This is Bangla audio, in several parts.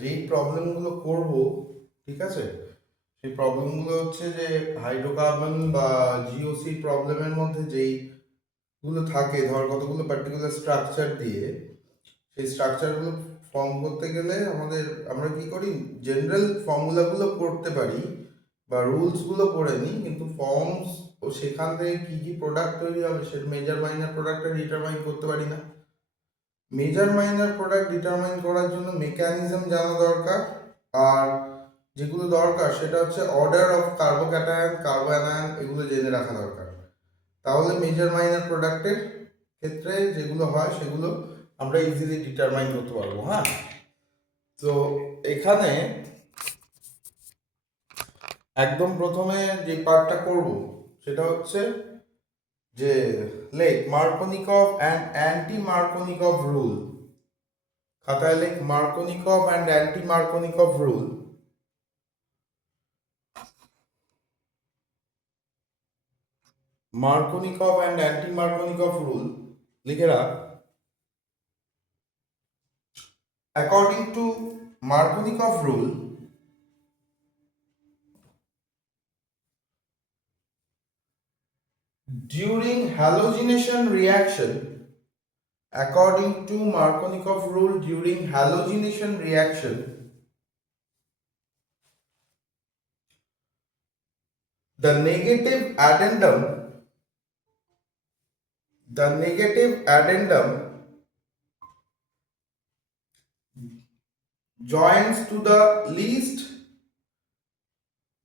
যেই প্রবলেমগুলো করব, ঠিক আছে, সেই প্রবলেমগুলো হচ্ছে যে হাইড্রোকার্বন বা জিওসি প্রবলেমের মধ্যে যেইগুলো থাকে, ধর কতগুলো পার্টিকুলার স্ট্রাকচার দিয়ে সেই স্ট্রাকচারগুলো ফর্ম করতে গেলে আমরা কি করি, জেনারেল ফর্মুলাগুলো করতে পারি বা রুলসগুলো পড়ে নিই, কিন্তু ফর্মস ও সেখান থেকে কি কি প্রোডাক্ট তৈরি হবে সে মেজর মাইনার প্রোডাক্টটা ডিটারমাইন করতে পারি না। মেজর মাইনার প্রোডাক্ট ডিটারমাইন করার জন্য মেকানিজম জানা দরকার, আর যেগুলো দরকার সেটা হচ্ছে অর্ডার অফ কার্বোক্যাটায়ন, কার্বোঅ্যানায়ন, এগুলো জেনে রাখা দরকার। তাহলে মেজর মাইনার প্রোডাক্টের ক্ষেত্রে যেগুলো হয় সেগুলো আমরা ইজিলি ডিটারমাইন করতে পারবো। হ্যাঁ, তো এখানে একদম প্রথমে যে পার্টটা করব সেটা হচ্ছে যে লেখ Markovnikov and anti Markovnikov rule. খাতায় লেখ Markovnikov and anti Markovnikov rule. Markovnikov and anti Markovnikov rule লিখে রাখ। According to Markovnikov rule, during halogenation reaction, according to Markovnikov rule, during halogenation reaction, the negative addendum joins to the least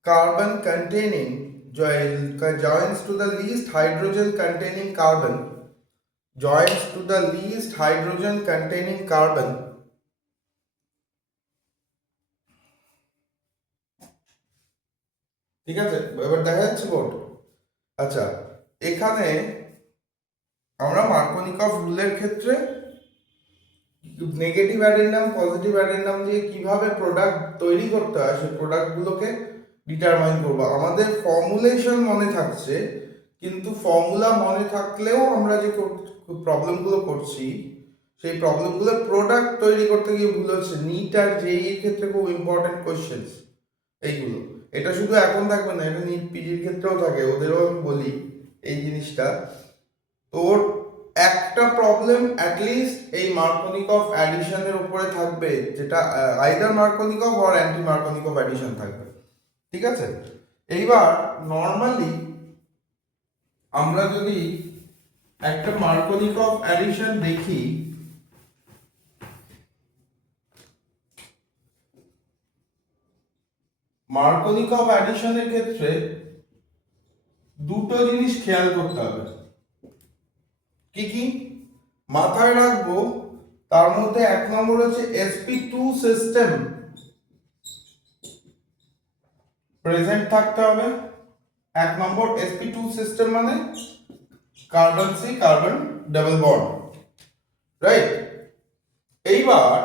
carbon containing joins to the least hydrogen containing carbon joins to the least hydrogen containing carbon ঠিক আছে, এবার দেখা যাচ্ছে বোর্ড। আচ্ছা, এখানে আমরা মার্কোনিকভ রুলের ক্ষেত্রে নেগেটিভ অ্যাডেন্ডাম পজিটিভ অ্যাডেন্ডাম দিয়ে কিভাবে প্রোডাক্ট তৈরি করতে হয় সেই প্রোডাক্টগুলোকে ডিটারমাইন করবো। আমাদের ফর্মুলেশন মনে থাকছে, কিন্তু ফর্মুলা মনে থাকলেও আমরা যে প্রবলেমগুলো করছি সেই প্রবলেমগুলো প্রোডাক্ট তৈরি করতে গিয়ে ভুল হচ্ছে। নিট আর জেই এর ক্ষেত্রে খুব ইম্পর্টেন্ট কোয়েশ্চেন্স এইগুলো। এটা শুধু এখন থাকবে না, এটা নিট পিজির ক্ষেত্রেও থাকে, ওদেরও আমি বলি এই জিনিসটা। তোর একটা প্রবলেম অ্যাটলিস্ট এই মার্কোনিকভ অ্যাডিশনের উপরে থাকবে, যেটা আইদার মার্কোনিকভ অর অ্যান্টি মার্কোনিকভ অ্যাডিশন থাকবে, ঠিক আছে। এইবার নর্মালি আমরা যদি একটা মার্কোনিকভ অ্যাডিশন দেখি, মার্কোনিকভ অ্যাডিশনের ক্ষেত্রে দুটো জিনিস খেয়াল করতে হবে। কি কি মাথায় রাখবো, তার মধ্যে এক নম্বর হচ্ছে sp2 সিস্টেম প্রেজেন্ট থাকতে হবে। এক নম্বর sp2 সিস্টেম মানে carbon C carbon double bond, right. এইবার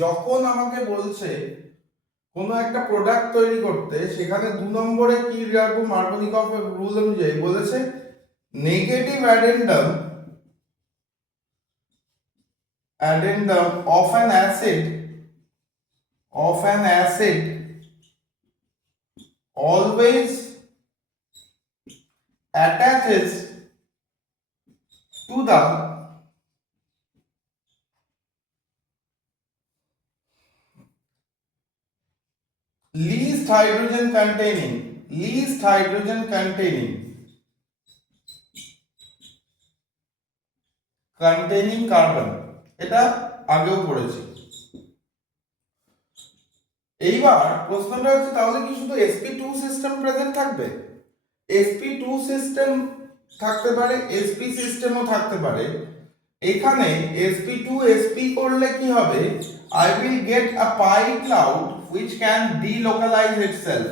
যখন আমাকে বলছে কোনো একটা প্রোডাক্ট তৈরি করতে, সেখানে 2 নম্বরে কি রাখবো, মার্কোনিকভ রুল অনুযায়ী বলেছে negative addendum of an acid always attaches to the least hydrogen containing carbon। এটা আগেও পড়েছি। এইবার প্রশ্নটা হচ্ছে তাহলে কি শুধু sp2 সিস্টেম প্রেজেন্ট থাকবে? sp2 সিস্টেম থাকতে পারে, sp সিস্টেমও থাকতে পারে। এখানে sp2 sp করলে কি হবে, I will get a pi cloud which can delocalize itself।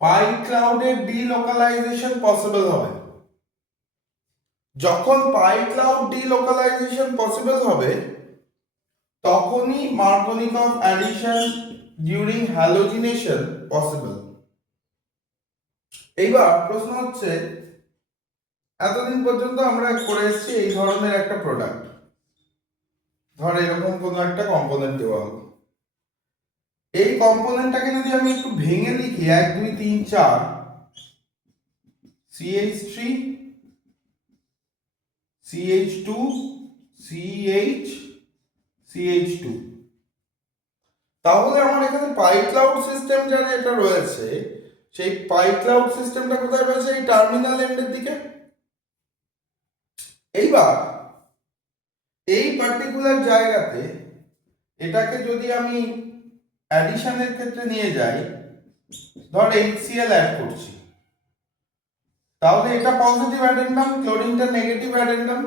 pi cloud-এর delocalization possible হবে। যখন pi cloud delocalization পসিবল হবে তখনই মার্কোনিকভ অ্যাডিশন ডিউরিং হ্যালোজিনেশন পসিবল। এইবার প্রশ্ন হচ্ছে, এতদিন পর্যন্ত আমরা করে এসেছি এই ধরনের একটা প্রোডাক্ট, ধর এরকম কোনো একটা কম্পোনেন্ট দেওয়া হলো, এই কম্পোনেন্টটাকে যদি আমি একটু ভেঙে লিখি 1 2 3 4 CH3 CH2 CH CH2, তাহলে আমার এখানে পাই ক্লাউড সিস্টেম যারা এটা রয়েছে, সেই পাই ক্লাউড সিস্টেমটা কোথায় রয়েছে? এই টার্মিনাল এন্ডের দিকে। এইবার এই পার্টিকুলার জায়গাতে এটাকে যদি আমি অ্যাডিশনের ক্ষেত্রে নিয়ে যাই, ধর HCl অ্যাড করছি, তাহলে এটা পজিটিভ অ্যাডেন্ডাম, ক্লোরিনটা নেগেটিভ অ্যাডেন্ডাম।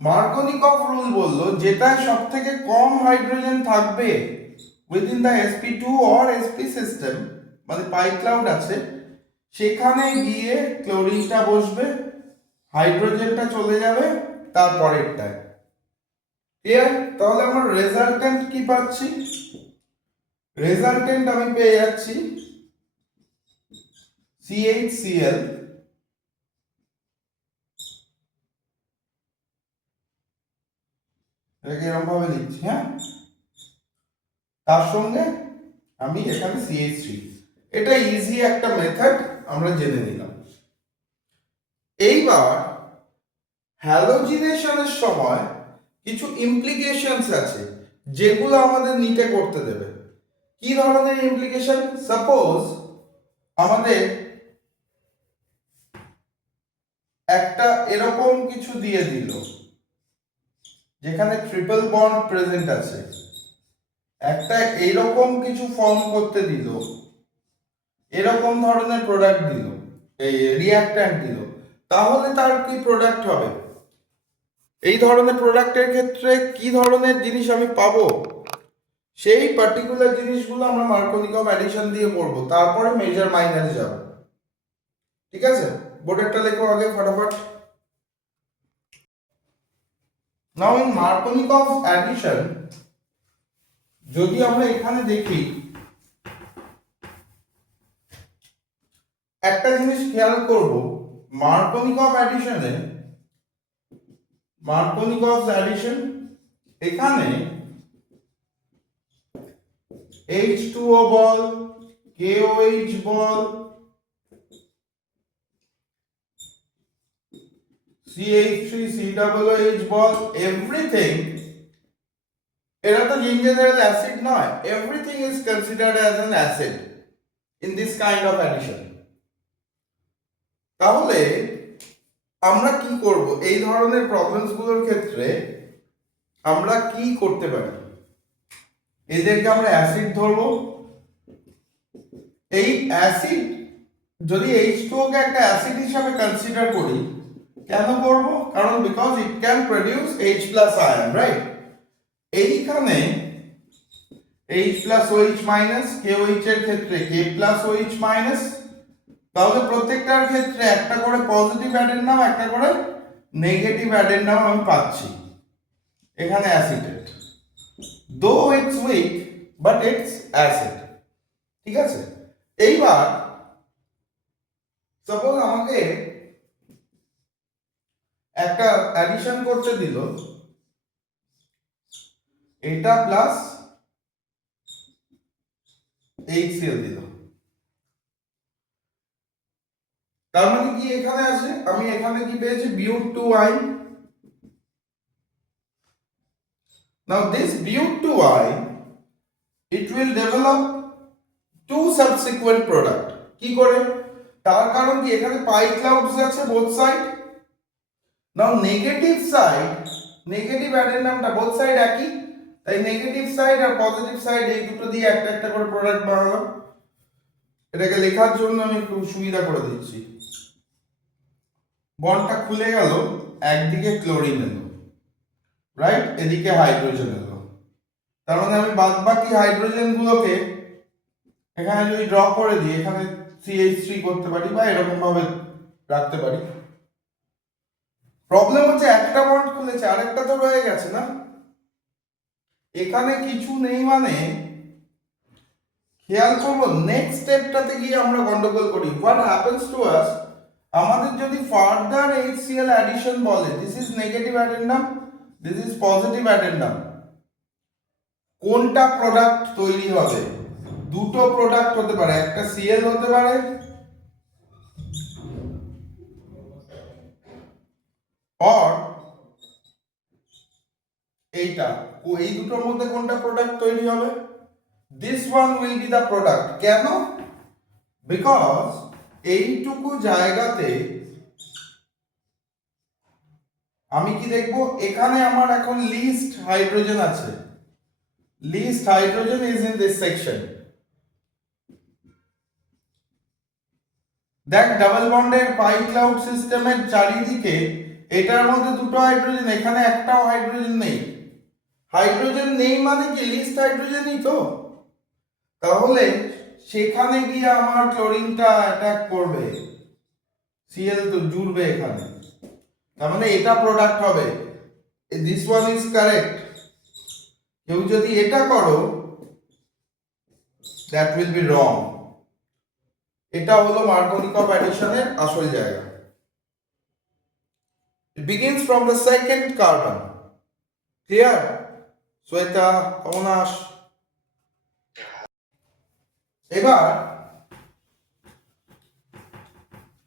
মার্কোনিকভ রুল বললো যেটা সব থেকে কম হাইড্রোজেন থাকবে within the sp2 or sp system, মানে পাই ক্লাউড আছে, সেখানে গিয়ে ক্লোরিনটা বসবে, হাইড্রোজেনটা চলে যাবে তারপরেরটায়। ক্লিয়ার? তাহলে আমার রেজাল্টেন্ট কি পাচ্ছি? রেজাল্টেন্ট আমি পেয়ে যাচ্ছি CHCl এটাকে এরকম ভাবে লিখছি, হ্যাঁ, তার সঙ্গে আমি এখানে CH3। এটা ইজি একটা মেথড, আমরা জেনে নিলাম। এইবার হ্যালোজিনেশনের সময় কিছু ইমপ্লিকেশনস আছে যেগুলো আমাদের নিটে করতে দেবে। কি ধরনের ইমপ্লিকেশন? সাপোজ আমাদের একটা এরকম কিছু দিয়ে দিল যেখানে ট্রিপল বন্ড প্রেজেন্ট আছে, একটা এইরকম কিছু ফর্ম করতে দিল, এরকম ধরনের প্রোডাক্ট দিল, এই রিঅ্যাক্ট্যান্ট দিল, তাহলে তার কি প্রোডাক্ট হবে? এই ধরনের প্রোডাক্টের ক্ষেত্রে কি ধরনের জিনিস আমি পাবো, সেই পার্টিকুলার জিনিসগুলো আমরা মার্কোনিকভ অ্যাডিশন দিয়ে করব, তারপরে মেজর মাইনারে যাব। ঠিক আছে, বোর্ডেরটা লেখো আগে ফটাফট। নাও ইন মার্কোনিকভ অ্যাডিশন যদি আমরা এখানে দেখি, একটা জিনিস খেয়াল করব, মার্কোনিকভ অ্যাডিশনে, মার্কোনিকভ অ্যাডিশন এখানে H2O বল, KOH বল, CH3 COOH বল, এভরিথিং, এরা তো ইন জেনারেল অ্যাসিড নয়, everything is considered as an acid in this kind of addition. তাহলে আমরা কি করব এই ধরনের প্রবলেমসগুলোর ক্ষেত্রে? আমরা কি করতে পারি? এদেরকে আমরা অ্যাসিড ধরবো। এই অ্যাসিড যদি H2O কে একটা অ্যাসিড হিসাবে কনসিডার করি, কেন করব? কারণ because it can produce H plus ion, right? এইখানে H plus OH minus, KOH এর ক্ষেত্রে K প্লাস OH মাইনাস, তাহলে প্রত্যেকটার ক্ষেত্রে একটা করে পজিটিভ অ্যাডেন্ডাম, একটা করে নেগেটিভ অ্যাডেন্ডাম আমি পাচ্ছি এখানে অ্যাসিডেট, though it's weak but it's acid. ঠিক আছে, এইবার সাপোজ আমাকে একটা অ্যাডিশন করতে দিল, এটা প্লাস HCl দিল, তার মানে কি এখানে আছে, আমি এখানে কি পেয়েছি? But2y। now this But2y it will develop two subsequent product। কি করে? তার কারণ কি এখানে পাই ক্লাউডস আছে both side. Now negative side, negative অ্যাডেন্ডামটা বোথ সাইড একই, তাই নেগেটিভ সাইড আর পজিটিভ সাইড এই দুটো দিয়ে একটা একটা করে প্রোডাক্ট বানালাম। এটাকে লেখার জন্য আমি একটু সুবিধা করে দিচ্ছি। বন্ডটা খুলে গেল, একদিকে ক্লোরিন এলো, রাইট, এদিকে হাইড্রোজেন এলো, তার মানে আমি বাদ বাকি হাইড্রোজেন গুলোকে এখানে যদি ড্র করে দিই, এখানে CH3 করতে পারি বা এরকম ভাবে রাখতে পারি। প্রবলেম হচ্ছে একটা বন্ড খুলেছে, আরেকটা তো রয়ে গেছে না, এখানে কিছু নেই, মানে খেয়াল করবো নেক্সট স্টেপটাতে গিয়ে আমরা গন্ডগোল করি। হোয়াট হ্যাপেন্স টু আস, আমাদের যদি ফার্দার HCl অ্যাডিশন বলে this is negative addendum, this is positive addendum. কোনটা প্রোডাক্ট তৈরি হবে? দুটো প্রোডাক্ট হতে পারে, একটা সিএল হতে পারে অর এইটা। এই দুটোর মধ্যে কোনটা প্রোডাক্ট তৈরি হবে? This one will be the product. কেন? বিকজ এইটুকু জায়গাতে আমি কি দেখব, এখানে আমার এখন লিস্ট হাইড্রোজেন আছে। Least hydrogen is in this section. দেখ ডাবল বন্ডের পাই ক্লাউড সিস্টেমের চারিদিকে এটার মধ্যে দুটো হাইড্রোজেন, এখানে একটাও হাইড্রোজেন নেই। হাইড্রোজেন নেই মানে কি লিস্ট হাইড্রোজেনই তো। তাহলে সেখানে গিয়ে আমার ক্লোরিনটা অ্যাটাক করবে, সিএল তো জুড়বে এখানে, তার মানে এটা প্রোডাক্ট হবে। This one is correct. কেউ যদি এটা করো দ্যাট উইল বি রং। এটা হলো মার্কোনিকভ অ্যাডিশনের আসল জায়গা। It begins from the second carbon. Clear? Shweta, Anash. এবার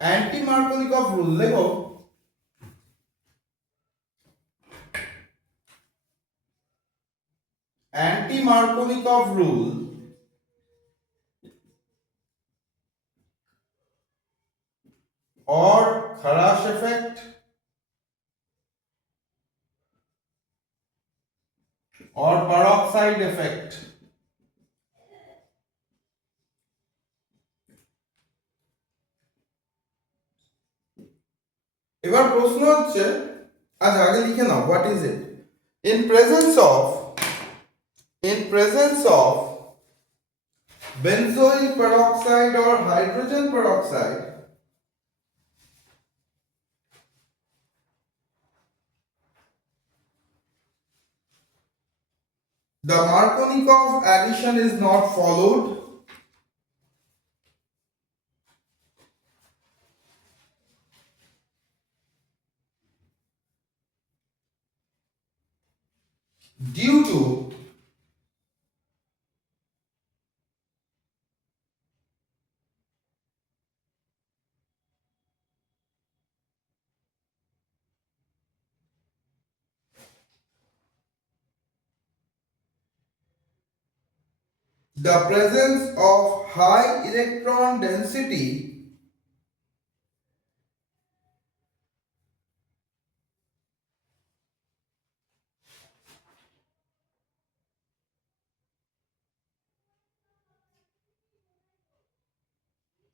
অ্যান্টি মার্কোনিকভ রুল দেখো। Anti Markovnikov rule or Kharash effect or peroxide effect, এবার প্রশ্ন হচ্ছে, আচ্ছা আগে লিখে now what is it. In presence of benzoyl peroxide or hydrogen peroxide, the Markovnikov addition is not followed. Due to the presence of high electron density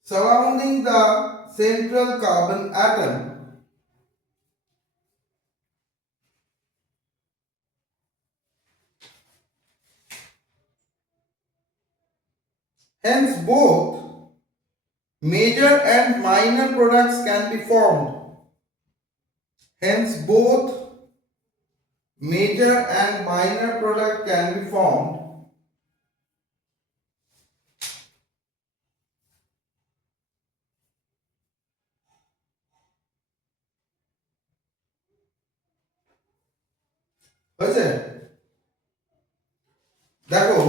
surrounding the central carbon atom, hence both major and minor products can be formed. Hence both major and minor product can be formed হয়েছে। দেখো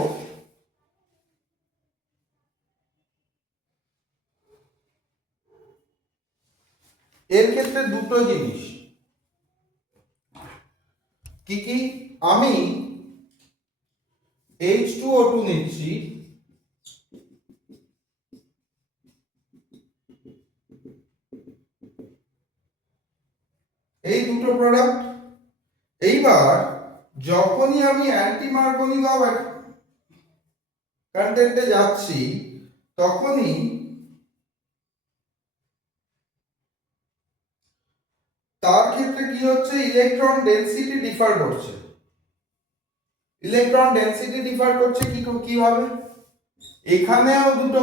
এর ক্ষেত্রে দুটো জিনিস কি কি, আমি H2O2 নিচ্ছি, এই দুটো প্রোডাক্ট। এইবার যখনই আমি অ্যান্টি মার্কোনিকভ কন্টেন্টে যাচ্ছি তখনই তার ক্ষেত্রে কি হচ্ছে, ইলেকট্রন ডেনসিটি ডিফার করছে। ইলেকট্রন ডেনসিটি ডিফার করছে কিভাবে? এখানেও দুটো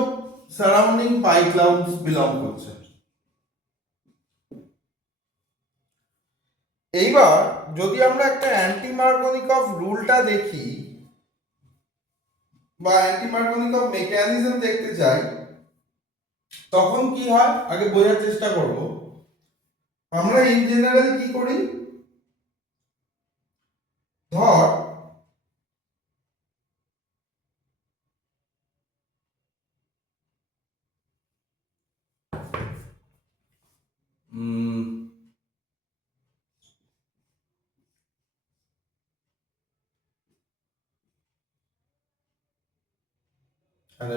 সারাউন্ডিং পাই ক্লাউডস বিলং করছে। এইবার যদি আমরা একটা অ্যান্টি মার্কোনিকভ রুলটা দেখি বা অ্যান্টি মার্কোনিকভ মেকানিজম দেখতে চাই, তখন কি হয় আগে বোঝার চেষ্টা করব। আমরা ইন জেনারেল কি করি, ধর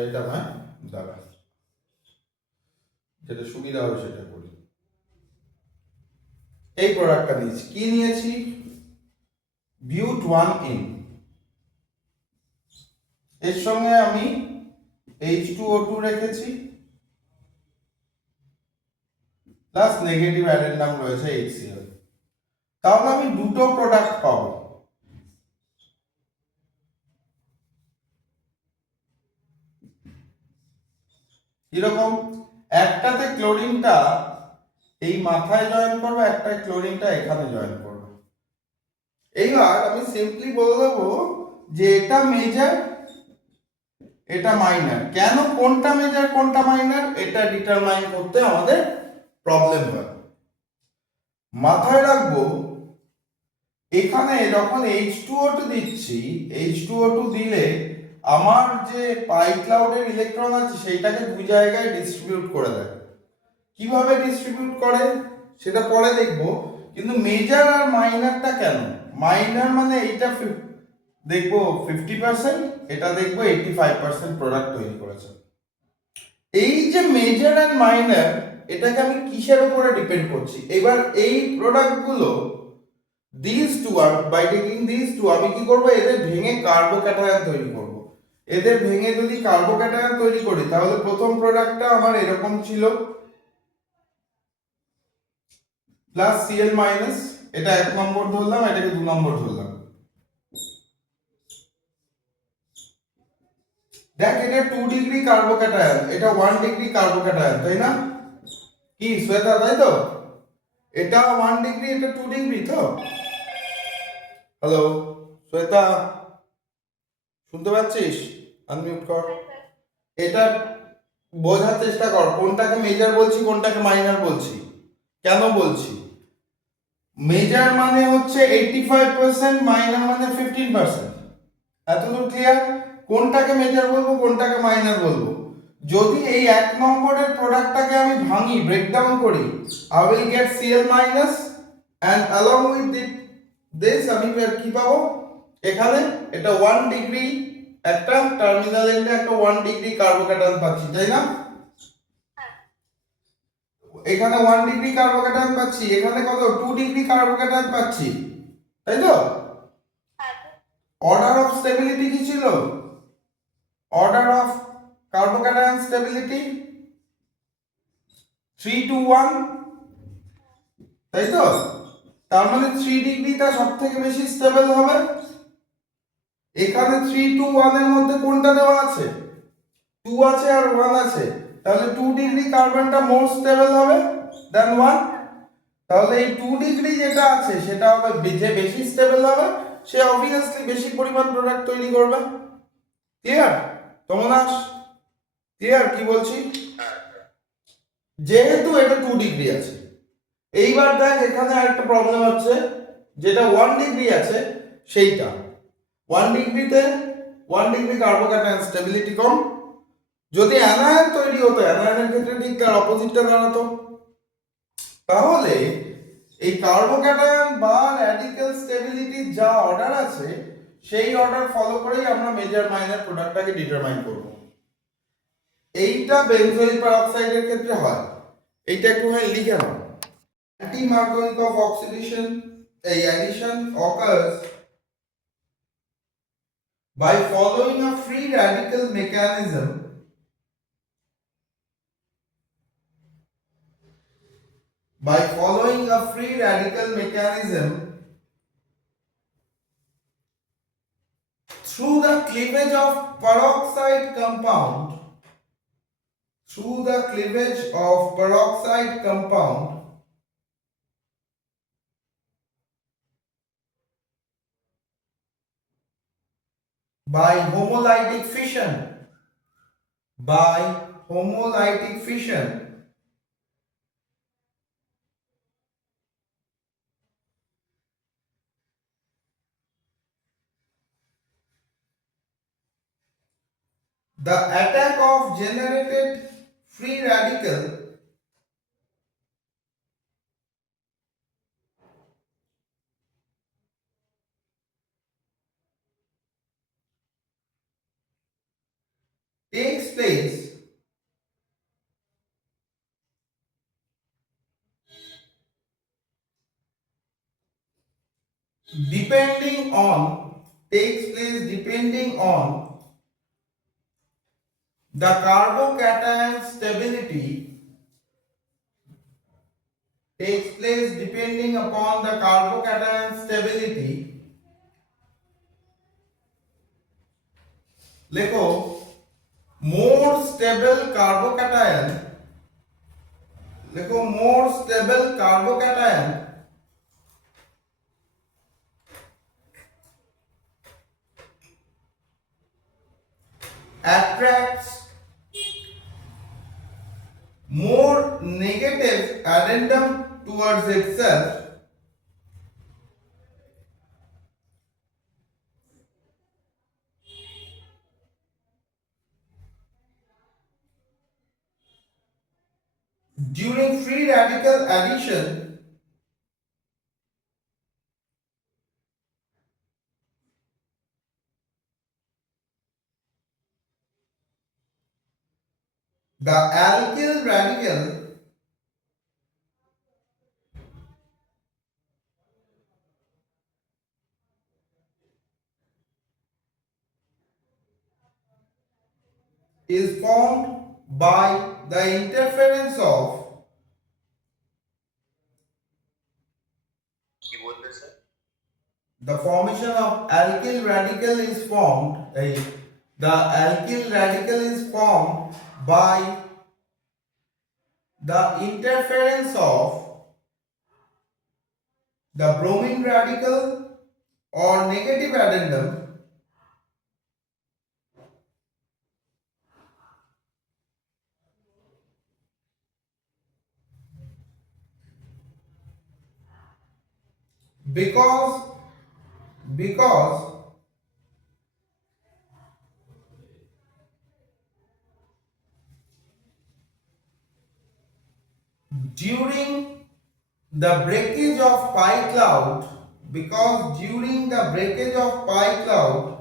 এটা নয়, দাঁড়া, যেটা সুবিধা হবে সেটা করি। এই প্রোডাক্টটা নিয়েছি, কি নিয়েছি? বিউট 1N, এর সঙ্গে আমি H2O2 রেখেছি, প্লাস নেগেটিভ অ্যাডেন্ডাম রয়েছে HCl। তাহলে আমি দুটো প্রোডাক্ট পাবো। কিরকম? একটাতে ক্লোরিনটা এই মাথায় জয়েন করবে, একটাতে ক্লোরিনটা এখানে জয়েন করবে। এইবার আমি সিম্পলি বলে দেবো যে এটা মেজর, এটা মাইনার। কেন কোনটা মেজর কোনটা মাইনার এটা ডিটারমাইন করতে আমাদের প্রবলেম হয়। মাথায় রাখবো এখানে যখন H2O2 দিচ্ছি, H2O2 দিলে আমার যে পাই ক্লাউডের ইলেকট্রন আছে সেইটাকে দুই জায়গায় ডিস্ট্রিবিউট করে দেয়। কিভাবে ডিস্ট্রিবিউট করে সেটা পরে দেখবো, কিন্তু মেজর আর মাইনারটা কেন? মাইনার মানে এইটা দেখবো 50%, এটা দেখবো 85% প্রোডাক্ট তৈরি করেছে। এই যে মেজর অ্যান্ড মাইনার, এটাকে আমি কিসের উপরে ডিপেন্ড করছি? এবার এই প্রোডাক্টগুলো these two are by taking these two আমি কি করব? এদের ভেঙে কার্বোক্যাটায়ন তৈরি করব। এদের ভেঙে যদি কার্বোক্যাটায়ন তৈরি করি তাহলে প্রথম প্রোডাক্টটা আমার এরকম ছিল প্লাস Cl মাইনাস, এটা 1 নম্বর ধরলাম, এটাকে 2 নম্বর ধরলাম। দেখ এটা 2 ডিগ্রি কার্বোক্যাটায়ন, এটা 1 ডিগ্রি কার্বোক্যাটায়ন, তাই না? কি শ্বেতা, তাই তো? এটা 1 ডিগ্রি, এটা 2 ডিগ্রি তো? হ্যালো শ্বেতা, শুনতে পাচ্ছিস? আনমিউট কর। এটা বোঝার চেষ্টা কর, কোনটাকে মেজর বলছি কোনটাকে মাইনার বলছি। কেন বলছি? মেজর মানে হচ্ছে 85%, মাইনার মানে 15%। এতদূর ক্লিয়ার? কোনটাকে মেজর বলবো কোনটাকে মাইনার বলবো? যদি এই 1 নম্বরের প্রোডাক্টটাকে আমি ভাঙি, ব্রেকডাউন করি, I will get Cl minus and along with this আমি কি পাবো? এখানে এটা 1 ডিগ্রি, একটা টার্মিনাল এন্ডে একটা 1 ডিগ্রি কার্বোক্যাটায়ন পাচ্ছি, তাই না? এখানে 1 ডিগ্রি কার্বোক্যাটায়ন পাচ্ছি, এখানে কত 2 ডিগ্রি কার্বোক্যাটায়ন পাচ্ছি, তাই তো? অর্ডার অফ স্টেবিলিটি কি ছিল? Order of carbocation stability 3 to 1, তাই তো? তার মানে 3 ডিগ্রিটা সবথেকে বেশি স্টেবল হবে। এখানে 3 to 1 এর মধ্যে কোনটা দেওয়া আছে? 2 আছে আর 1 আছে, তাহলে 2 ডিগ্রি কার্বনটা মোর স্টেবল হবে দেন 1। তাহলে এই 2 ডিগ্রি যেটা আছে সেটা হবে যে বেশি স্টেবল হবে, সে অবভিয়াসলি বেশি পরিমাণ প্রোডাক্ট তৈরি করবে। ক্লিয়ার? তোমরা ক্লিয়ার কি বলছি? যেহেতু এটা 2 ডিগ্রি আছে, এইবার দেখ এখানে আরেকটা প্রবলেম হচ্ছে, যেটা 1 ডিগ্রি আছে সেইটা 1 ডিগ্রিতে 1 ডিগ্রি কার্বোক্যাটায়ন স্টেবিলিটি কম। যদি অ্যানায়ন তৈরি হতো, অ্যানায়নের ক্ষেত্রে ঠিক তার অপোজিটটা দাঁড়াতো। তাহলে এই কার্বোক্যাটায়ন বা র্যাডিক্যাল স্টেবিলিটির যা অর্ডার আছে সেই অর্ডার ফলো করেই আমরা মেজর মাইনর প্রোডাক্টটাকে ডিটারমাইন করব। এইটা বেনজোইক পারঅক্সাইডের ক্ষেত্রে হয়। এইটা একটু লিখে নাও। Anti-Markovnikov oxidation, addition occurs by following a free radical mechanism through the cleavage of peroxide compound by homolytic fission The attack of generated free radical takes place depending on the carbocation stability takes place depending upon the carbocation stability লেখো more stable carbocation attracts more negative addendum towards itself during free radical addition the alkyl radical is formed by the interference of the formation of alkyl radical is formed the alkyl radical is formed by the interference of the bromine radical or negative addendum because during the breakage of pi cloud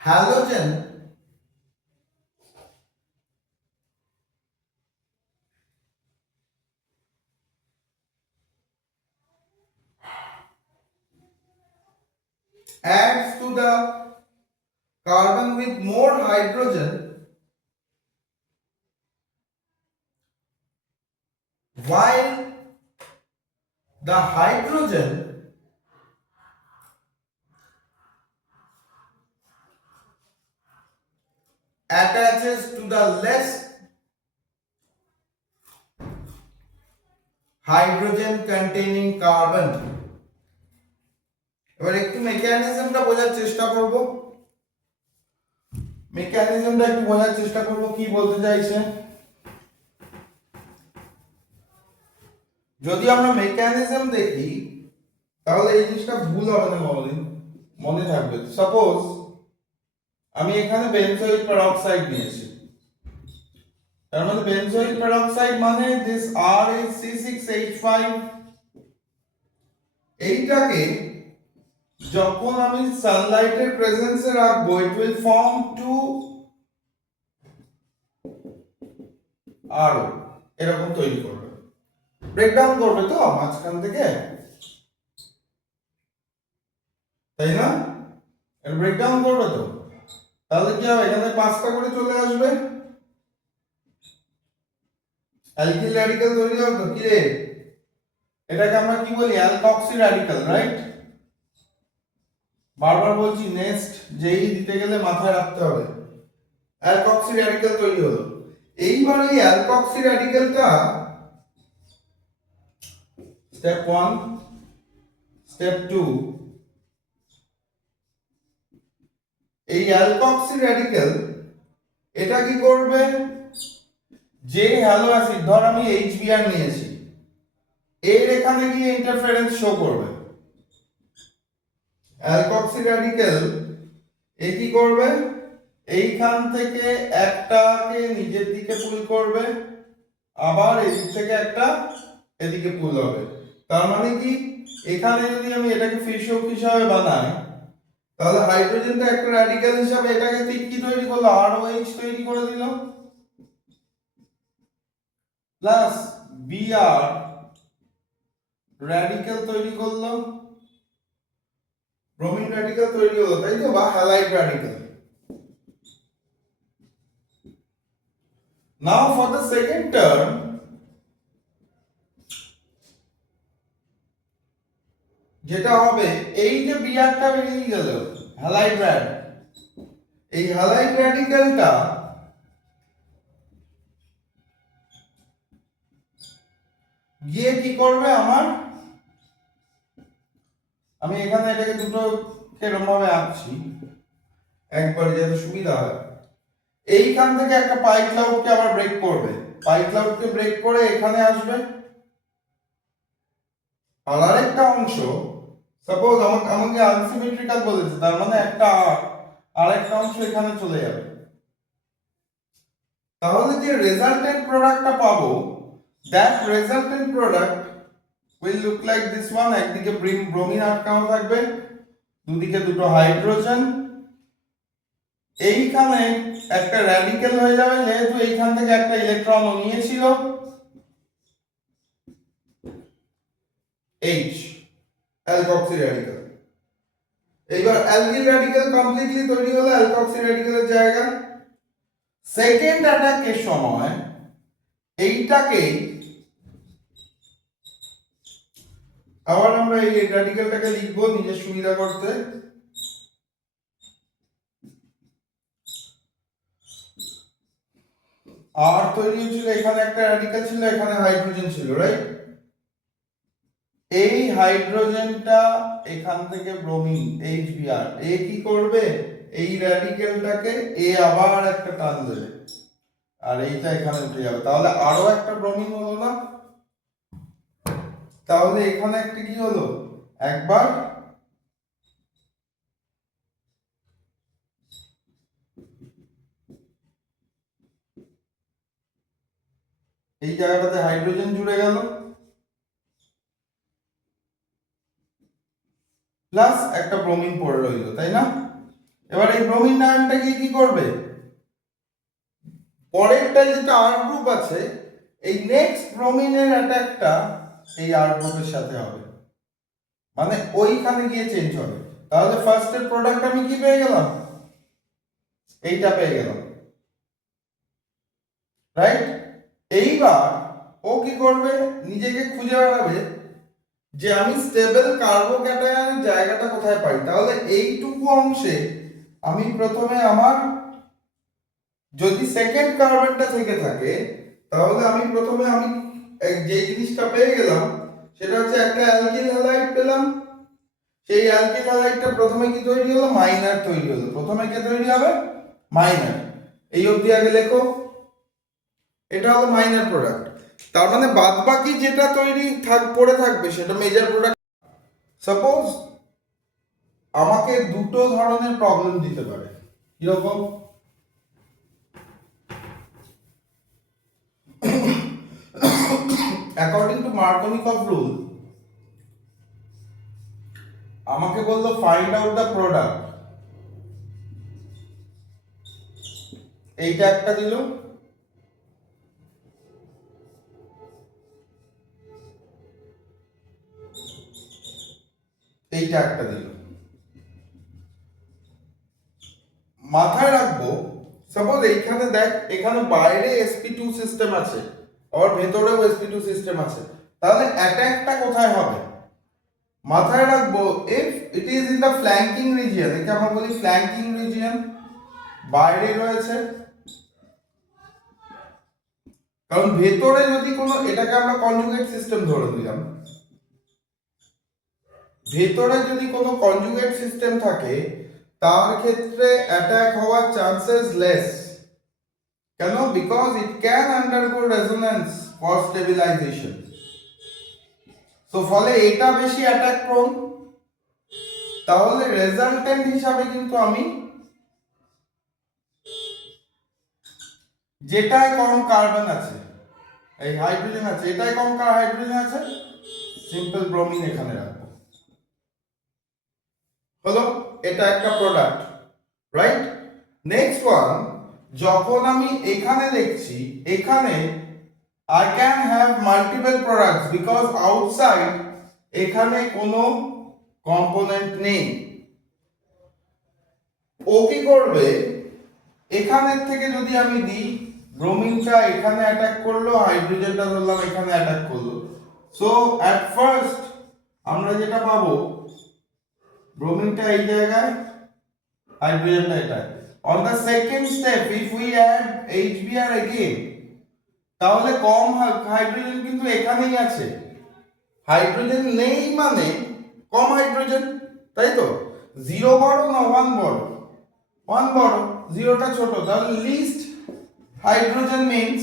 halogen adds to the carbon with more hydrogen while the hydrogen attaches to the less hydrogen containing carbon এবার একটু মেকানিজমটা বোঝার চেষ্টা করব কি বলতে চাইছে যদি আমরা মেকানিজম দেখি তাহলে এই জিনিসটা ভুল হবে না মনে থাকবে সাপোজ আমি এখানে বেনজোইক পেরক্সাইড নিয়েছি তার মানে বেনজোইক পেরক্সাইড মানে দিস RHC6H5 এইটাকে যখন আমি সানলাইটের প্রেজেন্সে রাখবো ইট উইল ফর্ম টু আরও এরকম তৈরি করবে ব্রেকডাউন করবে তো মাঝখান থেকে তাই না এর ব্রেকডাউন করবে তো তাহলে কি হবে এখানে 5টা করে চলে আসবে অ্যালকিল র্যাডিক্যাল তৈরি হবে তো কি রে এটাকে আমরা কি বলি অ্যালকক্সি র্যাডিক্যাল রাইট বারবার বলছি নেক্সট যেই দিতে গেলে মাথায় রাখতে হবে অ্যালকক্সি র্যাডিক্যাল তৈরি হলো এইবার এই অ্যালকক্সি র্যাডিক্যালটা স্টেপ 1 স্টেপ 2 এই অ্যালকক্সি র্যাডিক্যাল এটা কি করবে যে হ্যালো অ্যাসিড ধর আমি HBr নিয়েছি এর এখানে গিয়ে ইন্টারফারেন্স শো করবে। অ্যালকক্সি র্যাডিক্যাল এ কি করবে, এইখান থেকে একটাকে নিজের দিকে পুল করবে, আবার এদিক থেকে একটা এদিকে পুল হবে। তার মানে কি, এখানে যদি আমি এটাকে ফিশক হিসাবে বানাই, তাহলে হাইড্রোজেনটা একটা র্যাডিক্যাল হিসাবে এটাকে ঠিক কি তৈরি করলো, আরওএইচ তৈরি করে দিল, প্লাস বিআর র্যাডিক্যাল তৈরি করলো, ব্রোমিন র্যাডিক্যাল তৈরি হলো, তাই তো, বা halide radical. Now for the second term, যেটা হবে, এই যে বিআরটা বেরিয়ে গেল হ্যালাইড র্যাড, এই হ্যালাইড র্যাডিক্যালটা গিয়ে কি করবে আমার, আমি এখানে এটাকে দুটো এরকম ভাবে আঁকছি একবার যাতে সুবিধা হয়। এইখান থেকে একটা পাই ক্লাউডকে আবার ব্রেক করবে, পাই ক্লাউডকে ব্রেক করে এখানে আসবে, আর আরেকটা অংশ, সাপোজ আমাকে আনসিমেট্রিক্যাল বলেছে, তার মানে একটা আরেকটা অংশ এখানে চলে যাবে। তাহলে যে রেজাল্টেন্ট প্রোডাক্টটা পাবো, that resultant product will look like this one, একদিকে ব্রোমিন আটকানো থাকবে, দুদিকে দুটো হাইড্রোজেন, এইখানে একটা র্যাডিক্যাল হয়ে যাবে, যেহেতু এইখান থেকে একটা ইলেকট্রন নিয়েছিল H, অ্যালকক্সি র্যাডিক্যাল। এইবার অ্যালকিল র্যাডিক্যাল কমপ্লিটলি তৈরি হলো অ্যালকক্সি র্যাডিক্যালের জায়গা। সেকেন্ড অ্যাটাকের সময় এইটাকে আবার আমরা এই র্যাডিক্যালটাকে লিখবো নিজের সুবিধা করতে, আর তৈরি হয়েছিল, এখানে একটা র্যাডিক্যাল ছিল, এখানে হাইড্রোজেন ছিল, রাইট? এই হাইড্রোজেনটা এখান থেকে ব্রোমিন HBr, এ কি করবে, এই র্যাডিক্যালটাকে এ আবার একটা টান দেবে, আর এইটা এখানে উঠে যাবে, তাহলে আরো একটা ব্রোমিন হলো না? তাহলে এখানে একটা কি হলো, একবার এই জায়গাটাতে হাইড্রোজেন জুড়ে গেল, প্লাস একটা ব্রোমিন পড়ে রইল, তাই না? এবার এই ব্রোমিন আয়নটা গিয়ে কি করবে, পরেরটা যেটা আর গ্রুপ আছে, এই নেক্সট ব্রোমিনের অ্যাটাকটা এই আর গ্রুপের সাথে হবে, মানে ওইখানে গিয়ে চেঞ্জ হবে। তাহলে ফার্স্টের প্রোডাক্ট আমি কি পেয়ে গেলাম, এইটা পেয়ে গেলাম, রাইট? এইবার ও কি করবে, নিজেকে খুঁজে বেড়াবে যে আমি স্টেবল কার্বোক্যাটায়নের জায়গাটা কোথায় পাই। তাহলে এইটুকু অংশে আমি প্রথমে আমার, যদি সেকেন্ড কার্বনটা থেকে থাকে, তাহলে আমি প্রথমে যে জিনিসটা পেয়ে গেলাম সেটা হচ্ছে একটা অ্যালকিল হ্যালাইড পেলাম। সেই অ্যালকিল হ্যালাইডটা প্রথমে কি তৈরি হলো, মাইনার তৈরি হলো। প্রথমে কে তৈরি হবে, মাইনার। এই অবধি আগে লেখো, এটা হলো মাইনার প্রোডাক্ট। তার মানে বাদ বাকি যেটা তৈরি পড়ে থাকবে সেটা মেজর প্রোডাক্ট। সাপোজ আমাকে দুটো ধরনের প্রবলেম দিতে পারে, কিরকম, অ্যাকর্ডিং টু মার্কোনিকভ রুল আমাকে বললো ফাইন্ড আউট দ্য প্রোডাক্ট, এইটা একটা দিল, এইটা একটা দিল। মাথায় রাখবো, সাপোজ এইখানে দেখ, এখানে বাইরে sp2 সিস্টেম আছে আর ভেতরেও sp2 সিস্টেম আছে, তাহলে অ্যাটাকটা কোথায় হবে? মাথায় রাখবো, if it is in the flanking region, একে আমরা বলি ফ্ল্যাঙ্কিং রিজিয়ন, বাইরে রয়েছে, কারণ ভেতরে যদি কোনো, এটাকে আমরা কনজুগেট সিস্টেম ধরে নিলাম, ভেতরে যদি কোনো কনজুগেট সিস্টেম থাকে তার ক্ষেত্রে অ্যাটাক হওয়ার চান্সেস লেস। কেন? Because it can undergo resonance for stabilisation. তো ফলে এটা বেশি অ্যাটাক প্রোন, তাহলে রেজাল্টেন্ট হিসাবে কিন্তু আমি যেটায় কম কার্বন আছে, এই হাইড্রোজেন আছে, এটাই কম হাইড্রোজেন আছে, সিম্পল ব্রোমিন এখানে রাখবো। হলো, এটা একটা প্রোডাক্ট, রাইট? নেক্সট ওয়ান, যখন আমি এখানে দেখছি এখানে I can have multiple products because outside এখানে কোনো কম্পোনেন্ট নেই। ও কি করবে, এখানের থেকে যদি আমি দিই, ব্রোমিনটা এখানে অ্যাটাক করলো, হাইড্রোজেনটা ধরলাম এখানে অ্যাটাক করলো, সো অ্যাট ফার্স্ট আমরা যেটা পাবো, ব্রোমিনটা এই জায়গায়, হাইড্রোজেনটা এটা। On the second step if we add HBr again, তাহলে কম হাইড্রোজেন কিন্তু এখানেই আছে, হাইড্রোজেন নেই মানে কম হাইড্রোজেন, তাই তো? 0 বড় না 1 বড়? 1 বড়, 0টা ছোট, তাহলে লিস্ট হাইড্রোজেন মিন্স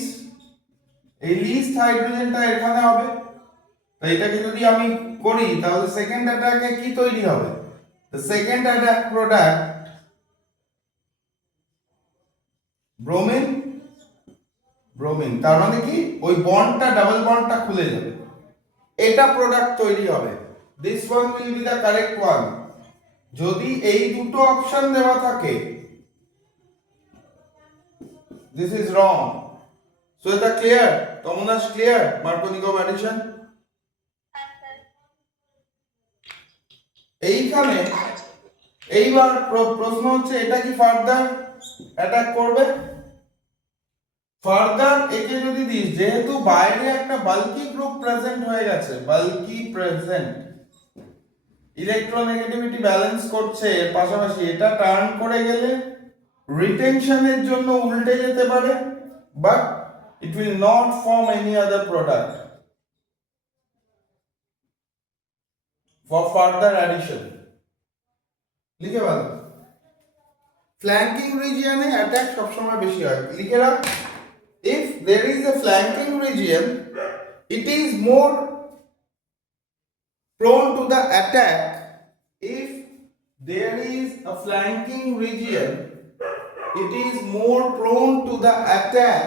এই লিস্ট হাইড্রোজেনটা এখানে হবে। তো এটাকে যদি আমি করি তাহলে সেকেন্ড অ্যাটাকে কি তৈরি হবে? The second attack product bromine, bromine, তার মানে কি ওই বন্ডটা, ডাবল বন্ডটা খুলে যাবে, এটা প্রোডাক্ট তৈরি হবে। This one will be the correct one. যদি এই দুটো অপশন দেওয়া থাকে, দিস ইজ রং। সো এটা ক্লিয়ার? তমনাস ক্লিয়ার? মার্কোনিকভ অ্যাডিশন এইখানে। এইবার প্রশ্ন হচ্ছে, এটা কি ফার্দার অ্যাটাক করবে? ফার্দার একে যদি দিস, যেহেতু বাইরে একটা বাল্কি গ্রুপ প্রেজেন্ট হয়ে গেছে, বাল্কি প্রেজেন্ট, ইলেকট্রোনেগেটিভিটি ব্যালেন্স করছে, এর পাশাপাশি এটা টার্ন করে গেলে রিটেনশনের জন্য উল্টে যেতে পারে, but it will not form any other product for further addition. লিখে ভালো, ফ্ল্যাঙ্কিং রিজিয়নে অ্যাটাক সবসময় বেশি হয়, লিখে রাখ। If there is a flanking region, it is more prone to the attack. If there is a flanking region, it is more prone to the attack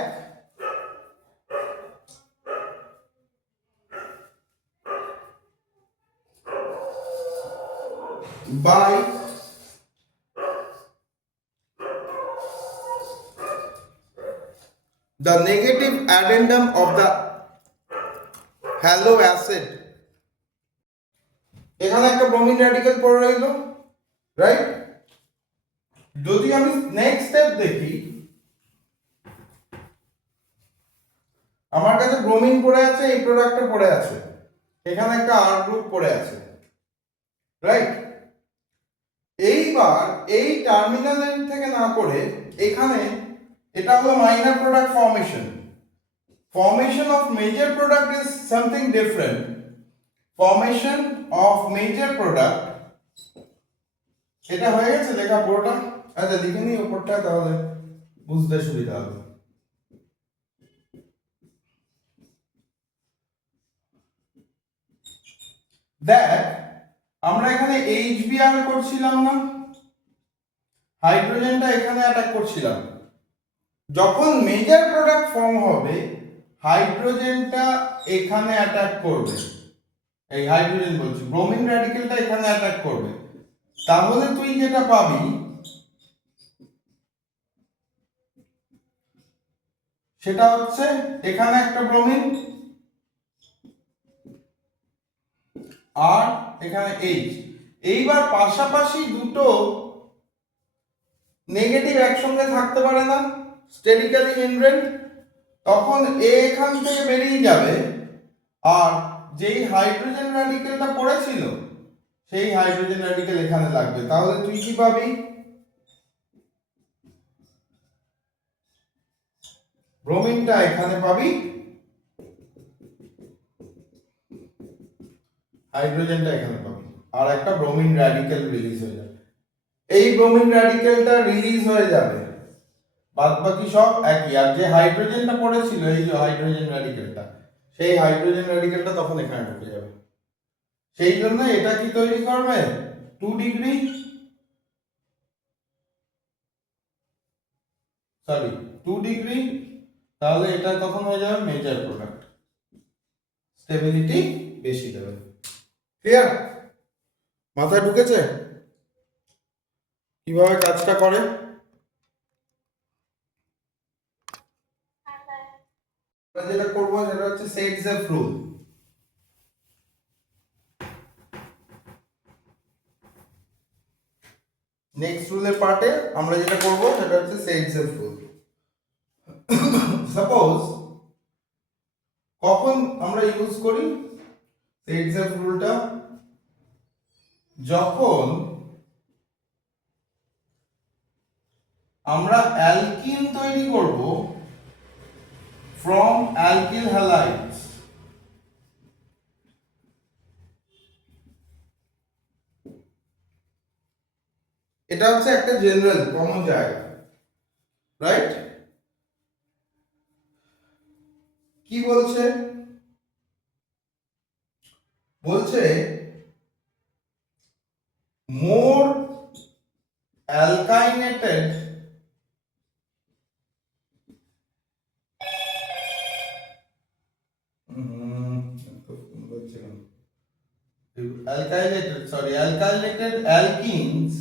by the negative addendum of the halo acid. এখানে একটা ব্রোমিন র্যাডিক্যাল পড়ে রইল, রাইট? যদি আমি নেক্সট স্টেপ দেখি, আমার কাছে ব্রোমিন পড়ে আছে, এই প্রোডাক্টটা পড়ে আছে, এখানে একটা আর গ্রুপ পড়ে আছে, রাইট? এইবার এই টার্মিনাল এন্ড থেকে না করে এখানে এটা হলো minor product formation. Formation of major product is something different. Formation of major product, এটা হয়ে গেছে লেখা পুরোটা? আচ্ছা লিখে নিই উপরটা, তাহলে বুঝতে সুবিধা হবে। দেখ, আমরা এখানে HBr করছিলাম না, হাইড্রোজেনটা এখানে অ্যাটাক করছিলাম। যখন মেজর প্রোডাক্ট ফর্ম হবে, হাইড্রোজেনটা এখানে অ্যাটাক করবে, এই হাইড্রোজেন বলছি, ব্রোমিন র্যাডিক্যালটা এখানে অ্যাটাক করবে। তাহলে তুই যেটা পাবি, সেটা হচ্ছে এখানে একটা ব্রোমিন আর এখানে H। এইবার পাশাপাশি দুটো নেগেটিভ একসঙ্গে থাকতে পারে না, স্টেরিক্যালি হিন্ড্রেন্ট, তখন এখান থেকে বেরিয়ে যাবে, আর যেই হাইড্রোজেন র্যাডিক্যালটা পড়েছিল সেই হাইড্রোজেন র্যাডিক্যাল এখানে লাগবে। তাহলে তুই কি পাবি? ব্রোমিনটা এখানে পাবি, হাইড্রোজেনটা এখানে পাবি, আর একটা ব্রোমিন র্যাডিক্যাল রিলিজ হয়ে যাবে। এই ব্রোমিন র্যাডিক্যালটা রিলিজ হয়ে যাবে, বাদ বাকি সব একই। আর যে হাইড্রোজেনটা পড়েছিল, এই যে হাইড্রোজেন র্যাডিক্যালটা, সেই হাইড্রোজেন র্যাডিক্যালটা তখন এখানে ঢুকে যাবে। সেই জন্য এটা কি তৈরি করবে 2 ডিগ্রি, সরি 2 ডিগ্রি, তাহলে এটা তখন হয়ে যাবে মেজর প্রোডাক্ট, স্টেবিলিটি বেশি দেবে। ক্লিয়ার? মাথায় ঢুকেছে কিভাবে কাজটা করে? আমরা যেটা করবো সেটা হচ্ছে সেটজেফ রুল। নেক্সট রুলের পার্টে আমরা যেটা করব সেটা হচ্ছে সেটজেফ রুল। সাপোজ কখন আমরা ইউজ করি সেটজেফ রুলটা? যখন আমরা অ্যালকিন তৈরি করব ফ্রম অ্যালকিল হ্যালাইডস। এটা হচ্ছে একটা জেনারেল কমন জায়গা, রাইট? কি বলছে? বলছে more alkylated alkylated alkenes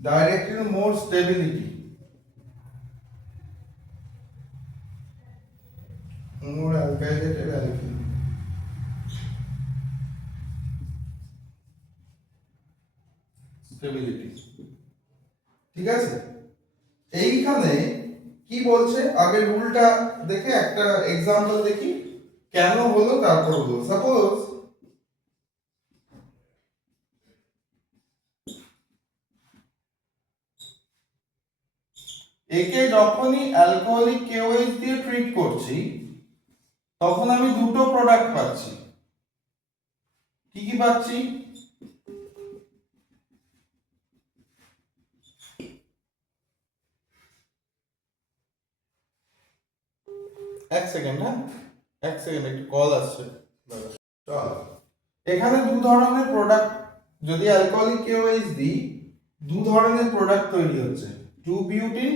directed more stability, more alkylated alkene, stability. ঠিক আছে, এইখানে কি বলছে আগে রুলটা দেখে একটা এক্সাম্পল দেখি কেন হলো, তারপর হলো। সাপোজ একে যখনই অ্যালকোহলিক KOH দিয়ে ট্রিট করছি তখন আমি দুটো প্রোডাক্ট পাচ্ছি। কি কি পাচ্ছি? এক সেকেন্ড, হ্যাঁ এক সেকেন্ড, একটু কল আসছে। চল, এখানে দু ধরনের প্রোডাক্ট, যদি অ্যালকোহলিক KOH দিই দু ধরনের প্রোডাক্ট তৈরি হচ্ছে, 2-বিউটিন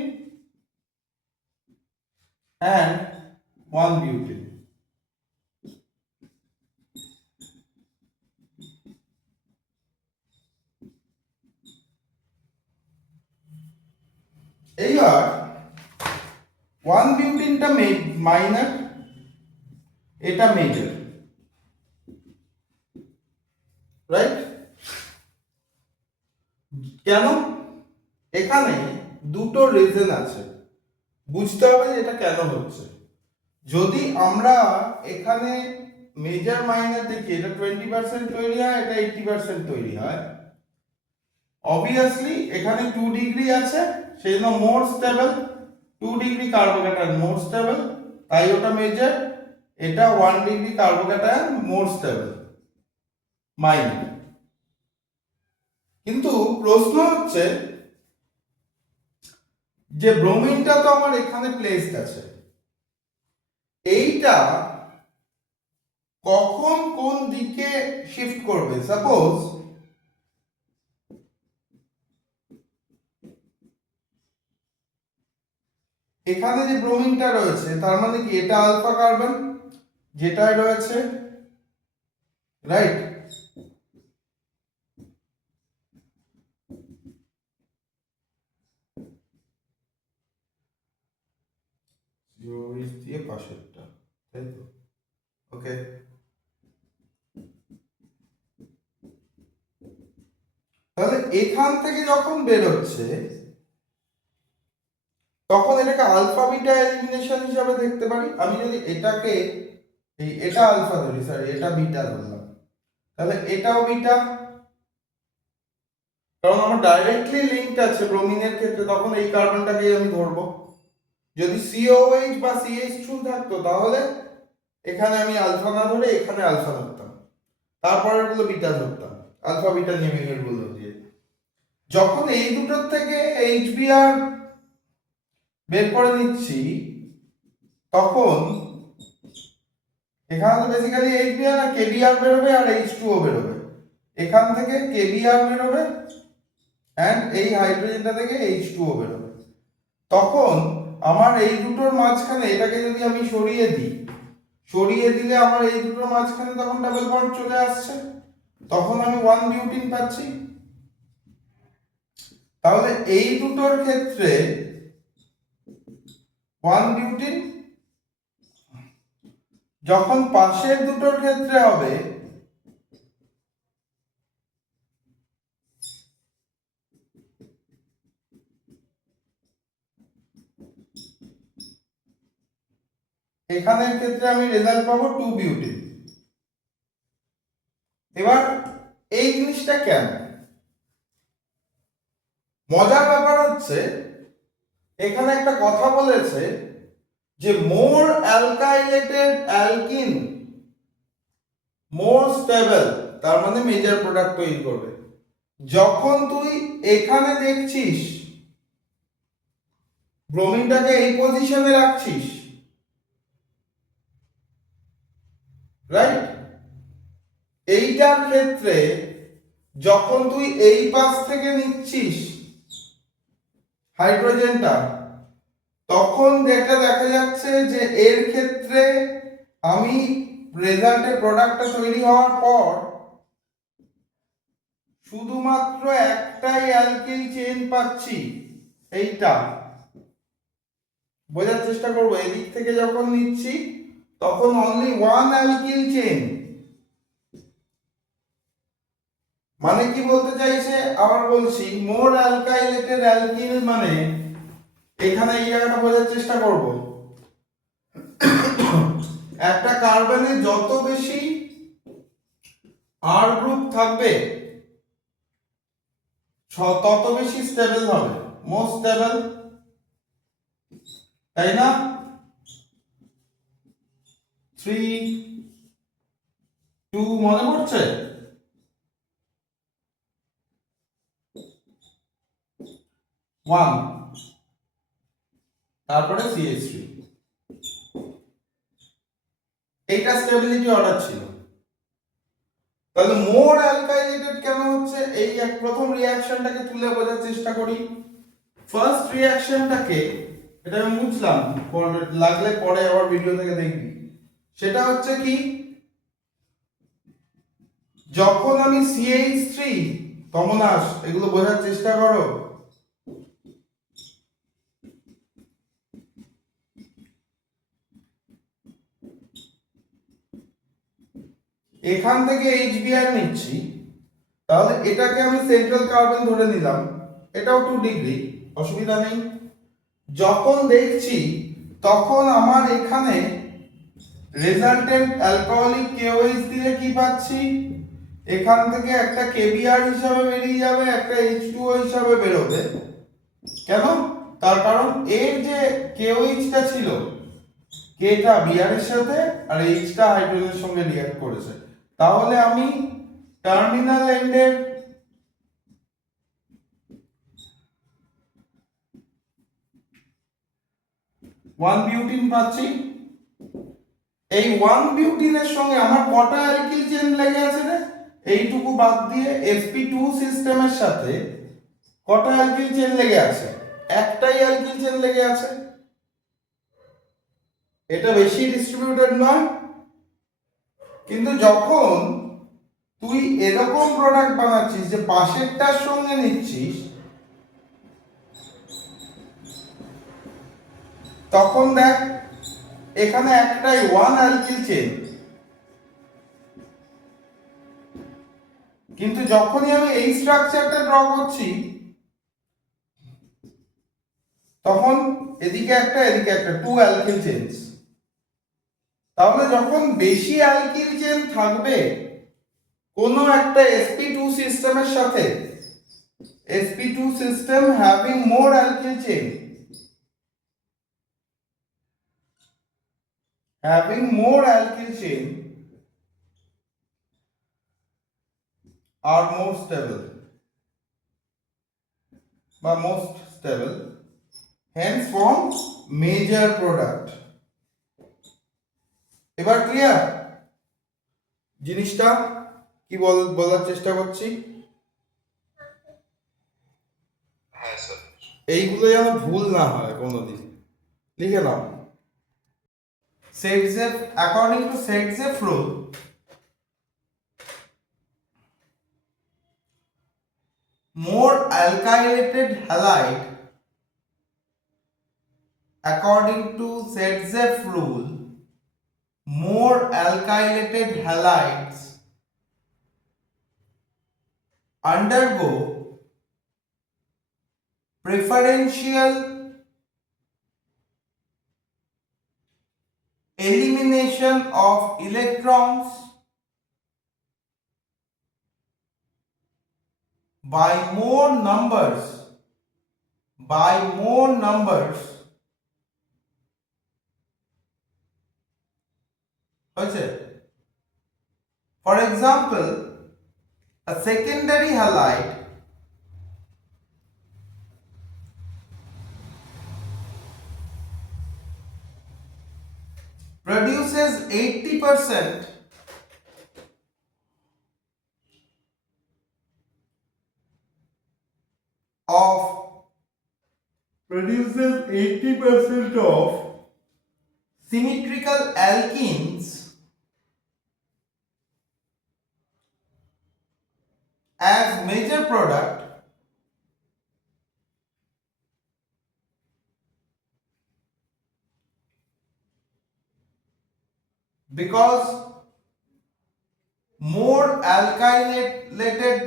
and 1-বিউটিন। এইবার 1-বিউটিনটা মাইনর, এটা মেজর, রাইট? কেন? এখানে দুটো রিজন আছে, বুঝতে হবে এটা কেন হচ্ছে। যদি আমরা এখানে মেজর মাইনর দেখি, এটা 20% তৈরি হয়, এটা 80% তৈরি হয়। অবভিয়াসলি এখানে 2 ডিগ্রি আছে, সেই জন্য মোর স্টেবল, 2 ডিগ্রি কার্বোক্যাটায়ন মোর স্টেবল, তাই ওটা মেজর। এটা 1 ডিগ্রি কার্বোক্যাটায়ন মোর স্টেবল, মাইনর। কিন্তু প্রশ্ন হচ্ছে যে ব্রোমিনটা তো আমার এখানে প্লেসড আছে, এইটা কখন কোন দিকে শিফট করবে? সাপোজ এখানে যে ব্রোমিনটা রয়েছে তার মানে কি এটা আলফা কার্বন যেটাই রয়েছে, রাইট? দিয়ে পাশেরটা, তাই তো? ওকে, তাহলে এখান থেকে যখন বেরোচ্ছে তখন এটাকে আলফা বিটা এলিমিনেশন হিসাবে দেখতে পারি। আমি যদি এটাকে এটা আলফা ধরি, সরি এটা বিটা ধরলাম, তাহলে এটাও বিটা, কারণ আমার ডাইরেক্টলি লিঙ্কড আছে ব্রোমিনের ক্ষেত্রে, তখন এই কার্বনটাকেই আমি ধরবো। যদি COH বা CH2 থাকতো তাহলে এখানে আমি আলফা না ধরে এখানে আলফা ধরতাম, তারপরের গুলো বিটা ধরতাম, আলফা বিটা নেমিং গুলো দিয়ে। যখন এই দুটোর থেকে HBr বের করে নিচ্ছি তখন এখানে তো বেসিক্যালি HBr আর KBr বেরোবে আর H2O বেরোবে, এখান থেকে KBr বেরোবে অ্যান্ড এই হাইড্রোজেনটা থেকে H2O বেরোবে। তখন আমার এই দুটোর মাঝখানে এটাকে যদি আমি সরিয়ে দিই, সরিয়ে দিলে আমার এই দুটোর মাঝখানে তখন ডাবল বন্ড চলে আসছে, তখন আমি 1 বিউটিন পাচ্ছি। তাহলে এই দুটোর ক্ষেত্রে 1 বিউটিন, যখন পাশের দুটোর ক্ষেত্রে হবে এখানের ক্ষেত্রে আমি রেজাল্ট পাবো 2 বিউটিন। এবার এই জিনিসটা কেন মজার ব্যাপার হচ্ছে, এখানে একটা কথা বলেছে যে মোর অ্যালকাইলেটেড অ্যালকিন মোর স্টেবল, তার মানে মেজর প্রোডাক্ট তৈরি করবে। যখন তুই এখানে দেখছিস ব্রোমিনটাকে এই পজিশনে রাখছিস, রাইট, এইটার ক্ষেত্রে যখন তুই এই পাশ থেকে নিচ্ছিস হাইড্রোজেনটা, তখন যেটা দেখা যাচ্ছে যে এর ক্ষেত্রে আমি রেজাল্টে প্রোডাক্টটা তৈরি হওয়ার পর শুধুমাত্র একটাই অ্যালকিল চেইন পাচ্ছি। এইটা বোঝার চেষ্টা করবো, এদিক থেকে যখন নিচ্ছি তখন অনলি 1 অ্যালকিল চেইন। মানে কি বলতে চাইছে আবার বলছি, মোর অ্যালকাইলেটেড অ্যালকিল মানে এখানে এই জায়গাটা বোঝার চেষ্টা করব, একটা কার্বনে যত বেশি আর গ্রুপ থাকবে তত বেশি স্টেবল হবে, মোস্ট স্টেবল, তাই না? 3 2 মনে পড়ছে? ওয়ান, তারপরে CH3, এইটা স্টেবিলিটি অর্ডার ছিল। তাহলে মোর অ্যালকাইলেটেড কেন হচ্ছে, এই এক প্রথম রিঅ্যাকশনটাকে তুলে বোঝার চেষ্টা করি। ফার্স্ট রিঅ্যাকশনটাকে, এটা আমি বুঝলাম, লাগলে পরে আবার ভিডিও থেকে দেখবি। সেটা হচ্ছে কি, যখন আমি CH3 তমনাস, এগুলো বোঝার চেষ্টা করো, এখান থেকে HBr নিচ্ছি, তাহলে এটাকে আমি সেন্ট্রাল কার্বন ধরে নিলাম, এটাও 2 ডিগ্রি, অসুবিধা নেই। যখন দেখছি তখন আমার এখানে রেজাল্টেন্ট অ্যালকোহলিক KOH দিলে কি পাচ্ছি, এখান থেকে একটা KBr হিসাবে বেরিয়ে যাবে, একটা H2O হিসাবে বেরোবে। কেন? তার কারণ এর যে KOH টা ছিল, Kটা Br এর সাথে আর H টা হাইড্রোজেনের সঙ্গে রিঅ্যাক্ট করেছে। তাহলে আমি টার্মিনাল এন্ডের ওয়ান বিউটিন পাচ্ছি। এই 1 বিউটিনের সঙ্গে আমার কটা অ্যালকিল চেইন লেগে আছে রে? এইটুকু বাদ দিয়ে sp2 সিস্টেমের সাথে কটা অ্যালকিল চেইন লেগে আছে? একটাই অ্যালকিল চেইন লেগে আছে। এটা বেশি ডিস্ট্রিবিউটেড নয়, কিন্তু যখন তুই এরকম প্রোডাক্ট বানাচ্ছিস যে পাশেরটার সঙ্গে নিচ্ছিস, তখন দেখ এখানে একটাই 1 অ্যালকিল চেইন, কিন্তু যখনই আমি এই স্ট্রাকচারটা ড্র করছি তখন এদিকে একটা এদিকে একটা 2 অ্যালকিল চেইনস। তাহলে যখন বেশি অ্যালকিল চেইন থাকবে কোনো একটা sp2 সিস্টেমের সাথে, sp2 system having more alkyl chain, having more alkyl chain are more stable বা most stable, hence form major product. এবার ক্লিয়ার? জিনিসটা কি বলার চেষ্টা করছি? হ্যাঁ স্যার। এইগুলো যেন ভুল না হয় কোনোদিন। লিখে নাও। Setzeff, according to Setzeff rule, more alkylated halide, according to Setzeff rule, more alkylated halides undergo preferential elimination of electrons by more numbers হয়েছে? For example, a secondary halide produces 80% of symmetrical alkenes as major product because more alkylated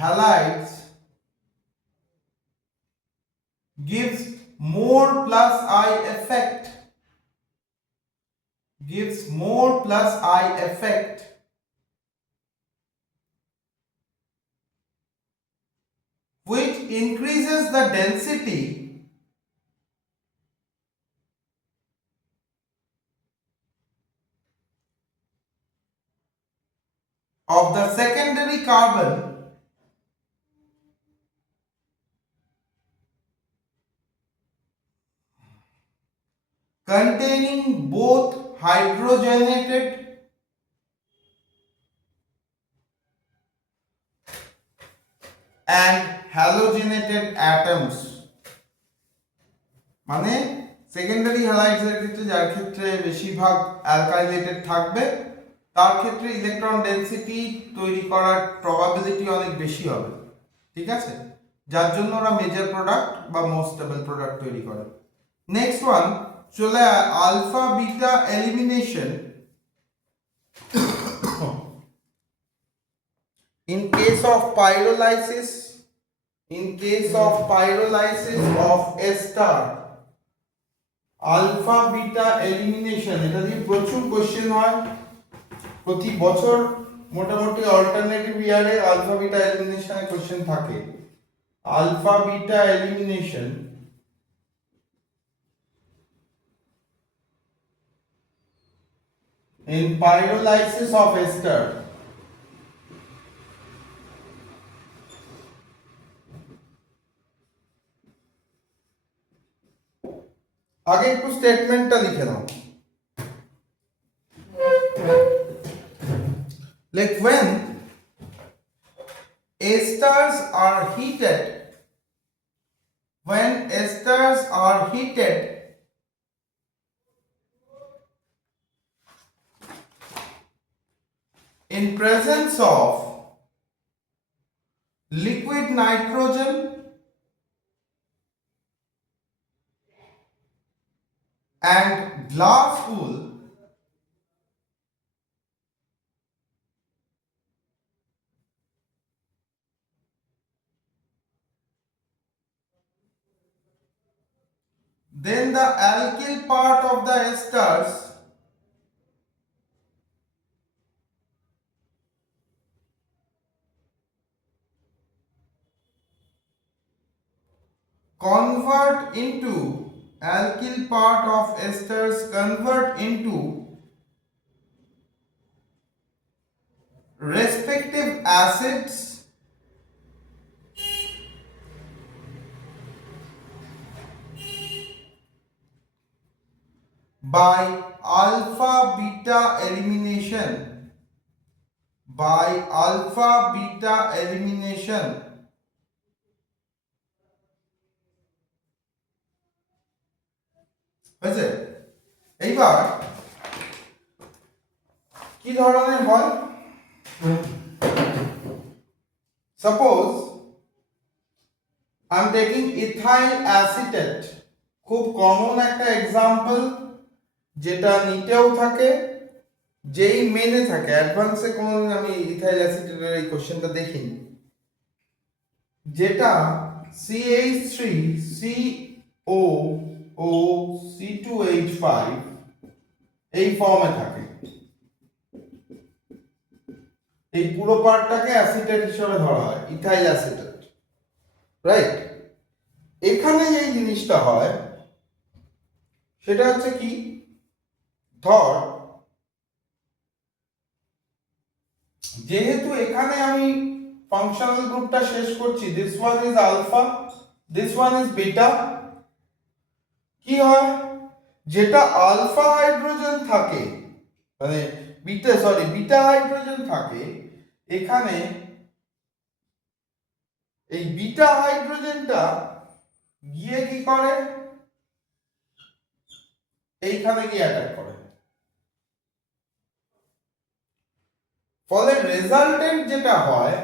halides gives more plus I effect, which increases the density of the secondary carbon containing both hydrogenated and halogenated atoms. মানে সেকেন্ডারি হ্যালাইডস এর ক্ষেত্রে, যার ক্ষেত্রে বেশিরভাগ অ্যালকাইলেটেড থাকবে, তার ক্ষেত্রে ইলেকট্রন ডেনসিটি তৈরি করার প্রবাবিলিটি অনেক বেশি হবে, ঠিক আছে? যার জন্য ওরা মেজর প্রোডাক্ট বা মোস্ট স্টেবল প্রোডাক্ট তৈরি করে। নেক্সট ওয়ান চলে alpha beta elimination in case of pyrolysis of A star, alpha beta elimination, এটা দিয়ে প্রচুর কোশ্চেন হয় প্রতি বছর, মোটামুটি অল্টারনেটিভ ইয়ারে আলফা বিটা এলিমিনেশনের কোশ্চেন থাকে। Alpha beta elimination in pyrolysis of ester, আগে একটু স্টেটমেন্টটা লিখে নাও। Like when esters are heated in presence of liquid nitrogen and glass wool, then the alkyl part of the esters convert into respective acids by alpha beta elimination. by alpha beta elimination. হয়েছে? এইবার কি ধরনের হয়? Suppose I am taking ethyl acetate, খুব কমন একটা এক্সাম্পল, যেটা নিটেও থাকে, যেই মেনে থাকে। অ্যাডভান্সে কোনোদিন আমি ইথাইল অ্যাসিটেটের এই কোশ্চেনটা দেখিনি। যেটা CH3COOC2H5 এই ফর্মে থাকে। এই পুরো পার্টটাকে অ্যাসিটেট হিসেবে ধরা হয়, ইথাইল অ্যাসিটেট, রাইট? এখানে যে জিনিসটা হয় সেটা হচ্ছে কি, ধর যেহেতু এখানে আমি ফাংশনাল গ্রুপটা শেষ করছি, this one is alpha, this one is beta, কি হয়, যেটা আলফা হাইড্রোজেন থাকে, মানে বিটা হাইড্রোজেন থাকে এখানে, এই বিটা হাইড্রোজেনটা গিয়ে কি করে, এইখানে গিয়ে অ্যাটাক করে। ফলে রেজাল্টেন্ট যেটা হয়,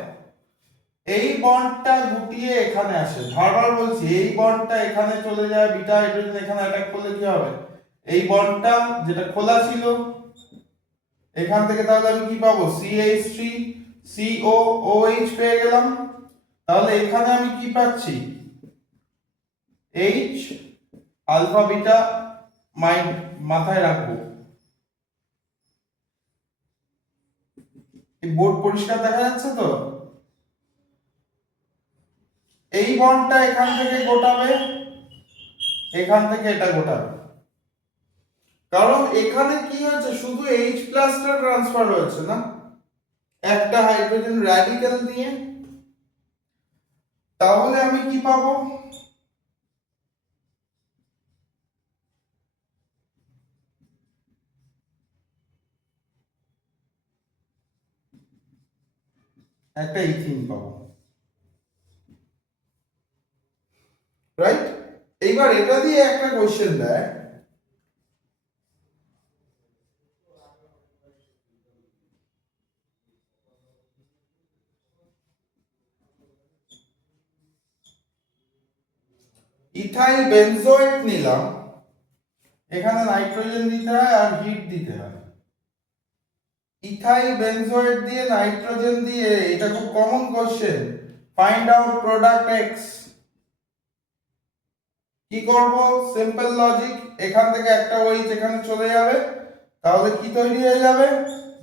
এই বন্ডটা গুটিয়ে এখানে আসে। বারবার বলছি, এই বন্ডটা এখানে চলে যায়, বিটা হাইড্রোজেন এখানে অ্যাটাক করলে কি হবে, এই বন্ডটা যেটা খোলা ছিল এখান থেকে তাহলে আমি কি পাবো, CH3COOH পেয়ে গেলাম। তাহলে এখানে আমি কি পাচ্ছি, H আলফা বিটা, মাথায় রাখবো। এই বোর্ড পরিষ্কার দেখা যাচ্ছে তো? এই বন্ডটা এখান থেকে গোটাবে, এখান থেকে এটা গোটাবে, কারণ এখানে কি হচ্ছে, শুধু H প্লাসটা ট্রান্সফার হয়েছে না, একটা হাইড্রোজেন র্যাডিক্যাল দিয়ে। তাহলে আমি কি পাবো, একটা ইথিন পাবো, রাইট? এইবার এটা দিয়ে একটা কোশ্চেন দেয়, ইথাইল বেনজোয়েট নিলাম, এখানে নাইট্রোজেন দিতে হয় আর হিট দিতে হয়। ইথাইল বেনজোয়েট দিয়ে নাইট্রোজেন দিয়ে, এটা খুব common question, find out product x. কি করব, সিম্পল লজিক, এখান থেকে একটা ওইচ এখানে চলে যাবে, তাহলে কি তৈরি হয়ে যাবে,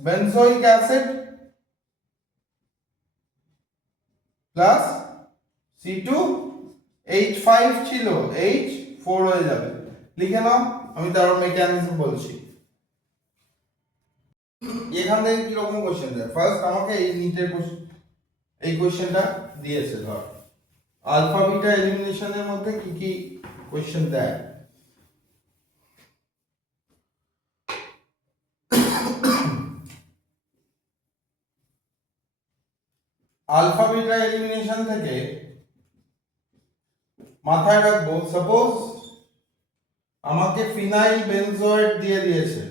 বেনজোইক অ্যাসিড প্লাস C2H5 ছিল, H4 হয়ে যাবে। লিখে নাও, আমি তার মেকানিজম বলছি। এখান থেকে কি রকম কোশ্চেন দেয়, ফার্স্ট আমাকে এই নিটের এই কোশ্চেনটা দিয়েছে, ধর আলফা বিটা এলিমিনেশনের মধ্যে কি কি কোশ্চেন দেয়। আলফা বিটা এলিমিনেশন থেকে মাথায় রাখবো, সাপোজ আমাকে ফিনাইল বেনজোয়েট দিয়ে দিয়েছে,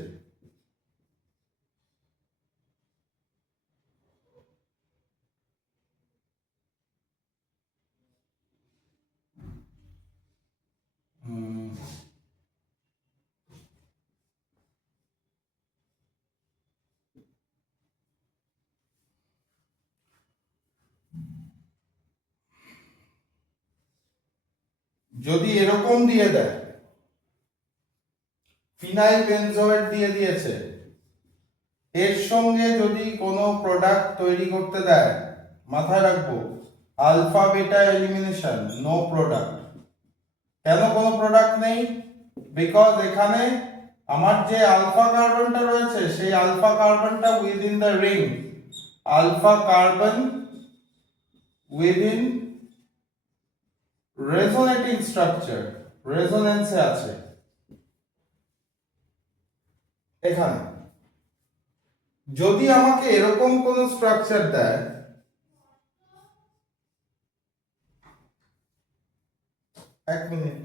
যদি এরকম দিয়ে দেয়, ফিনাইল বেনজোয়েট দিয়ে দিয়েছে, এর সঙ্গে যদি কোনো প্রোডাক্ট তৈরি করতে দেয়, মাথায় রাখবো alpha beta elimination, no product. কেন কোনো প্রোডাক্ট নেই, বিকজ এখানে আমার যে আলফা কার্বনটা রয়েছে, সেই আলফা কার্বনটা within the ring, alpha carbon within resonating structure, রেজোনেন্সে আছে এখানে। যদি আমাকে এরকম কোন স্ট্রাকচার দেয়, এক মিনিট,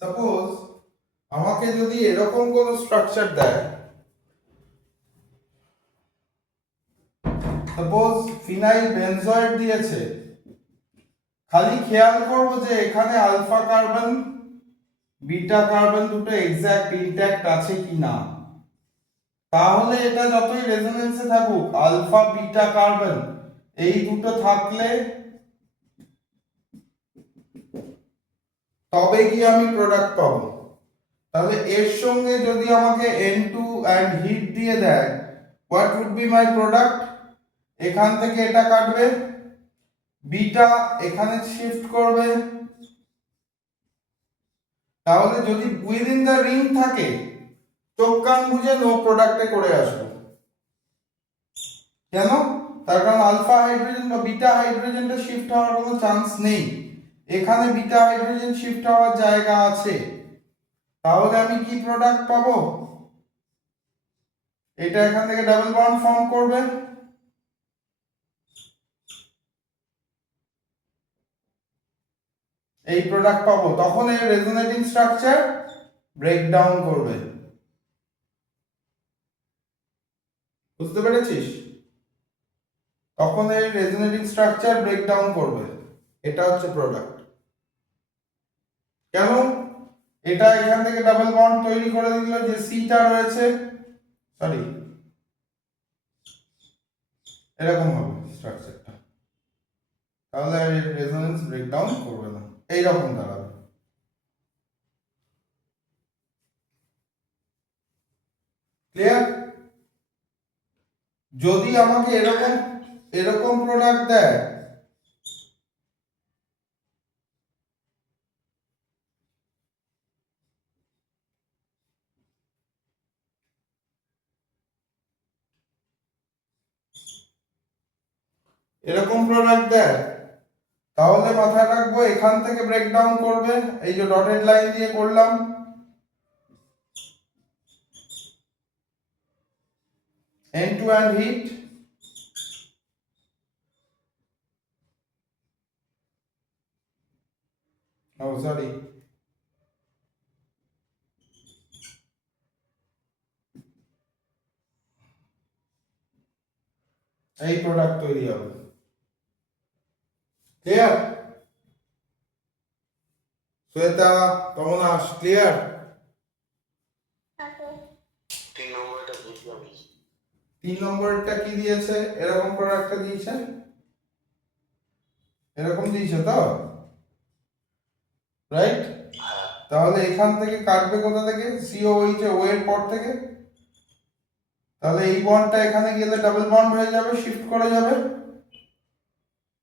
সাপোজ আমাকে যদি এরকম কোন স্ট্রাকচার দেয়, সাপোজ ফিনাইল বেনজয়েড দিয়েছে, খালি খেয়াল করব যে এখানে আলফা কার্বন বিটা কার্বন দুটো এক্সাক্ট ইনট্যাক্ট আছে কিনা। তাহলে এটা যতই রেজোনেন্সে থাকুক, আলফা বিটা কার্বন এই দুটো থাকলে তবে গিয়ে আমি প্রোডাক্ট পাবো। তাহলে এর সঙ্গে যদি আমাকে N2 and হিট দিয়ে দেয়, what would be my product? এখান থেকে এটা কাটবে, বিটা এখানে শিফট করবে, তাহলে যদি উইদিন দ্য রিং থাকে, চোখ কান বুঝে নো প্রোডাক্টে করে আসবো। কেন? তার কারণ আলফা হাইড্রোজেন বা বিটা হাইড্রোজেনটা শিফট হওয়ার কোনো চান্স নেই, এখানে বিটা হাইড্রোজেন শিফট হওয়ার জায়গা আছে। তাহলে আমি কি প্রোডাক্ট পাবো? এটা এখান থেকে ডাবল বন্ড ফর্ম করবে, এই প্রোডাক্ট পাবো। তখন এই রেজোনেটিং স্ট্রাকচার ব্রেকডাউন করবে। বুঝতে পেরেছিস? তখন এই রেজোনেটিং স্ট্রাকচার ব্রেকডাউন করবে, এটা হচ্ছে প্রোডাক্ট। কেন? এটা এখান থেকে ডাবল বন্ড তৈরি করে দিল, যে সিটা রয়েছে, সরি এরকম হবে স্ট্রাকচারটা, তাহলে আর রেজোনেন্স ব্রেকডাউন করবে না, এইরকম দাঁড়াবে। ক্লিয়ার? যদি আমাকে এরকম এরকম প্রোডাক্ট দেয়, এরকম প্রোডাক্ট দেয়, তাহলে মাথায় রাখবো এখান থেকে ব্রেকডাউন করবে, এই যে ডটেড লাইন দিয়ে করলাম, N2 and হিট, সরি এই প্রোডাক্ট তৈরি হবে। ক্লিয়ার? শ্বেতা, কমলাস, ক্লিয়ার? 3 নম্বরটা বুঝলাম। 3 নম্বরটা কি দিয়েছে? এরকম প্রোডাক্টটা দিয়েছে, এরকম দিয়েছে তো, রাইট? হ্যাঁ, তাহলে এখান থেকে কাটবে কোথা থেকে? COH ও এর পর থেকে, তাহলে এই বন্ডটা এখানে গেলে ডাবল বন্ড হয়ে যাবে, শিফট করে যাবে,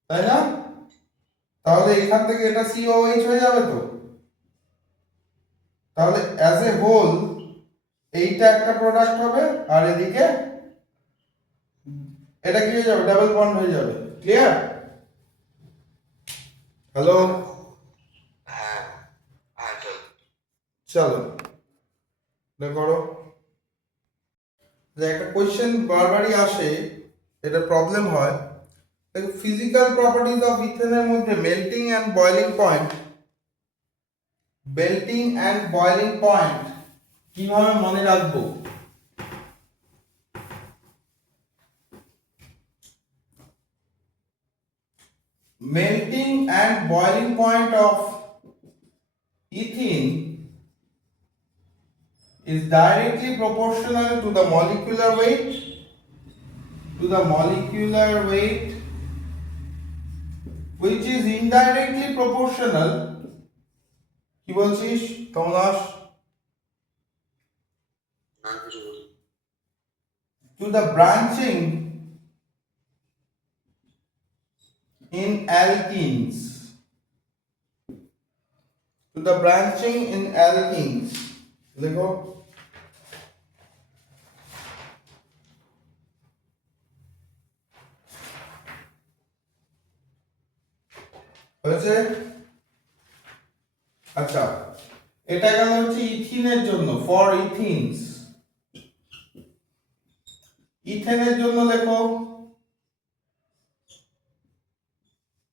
তাই না? তাহলে এখান থেকে এটা COH হয়ে যাবে তো। তাহলে অ্যাজ এ হোল এইটা একটা প্রোডাক্ট হবে, আর এদিকে এটা কি হয়ে যাবে? ডাবল বন্ড হয়ে যাবে। ক্লিয়ার? হ্যালো? হ্যাঁ, হ্যাঁ চল। চলো এটা করো। যে একটা কোয়েশ্চেন বারবারই আসে, এটা প্রবলেম হয়, ফিজিক্যাল প্রপার্টিজ অফ ইথেনের মধ্যে melting and boiling point, melting and boiling point কিভাবে মনে রাখবো? Melting and boiling point of ethene is directly proportional to the molecular weight, which is indirectly proportional, কি বলছিস কমলাস, না কিছু বলি। to the branching in alkenes, to the branching in alkenes, দেখো হয়েছে? আচ্ছা, এটা গেল হচ্ছে ইথিনের জন্য, ফর ইথিনস। ইথেনের জন্য লেখো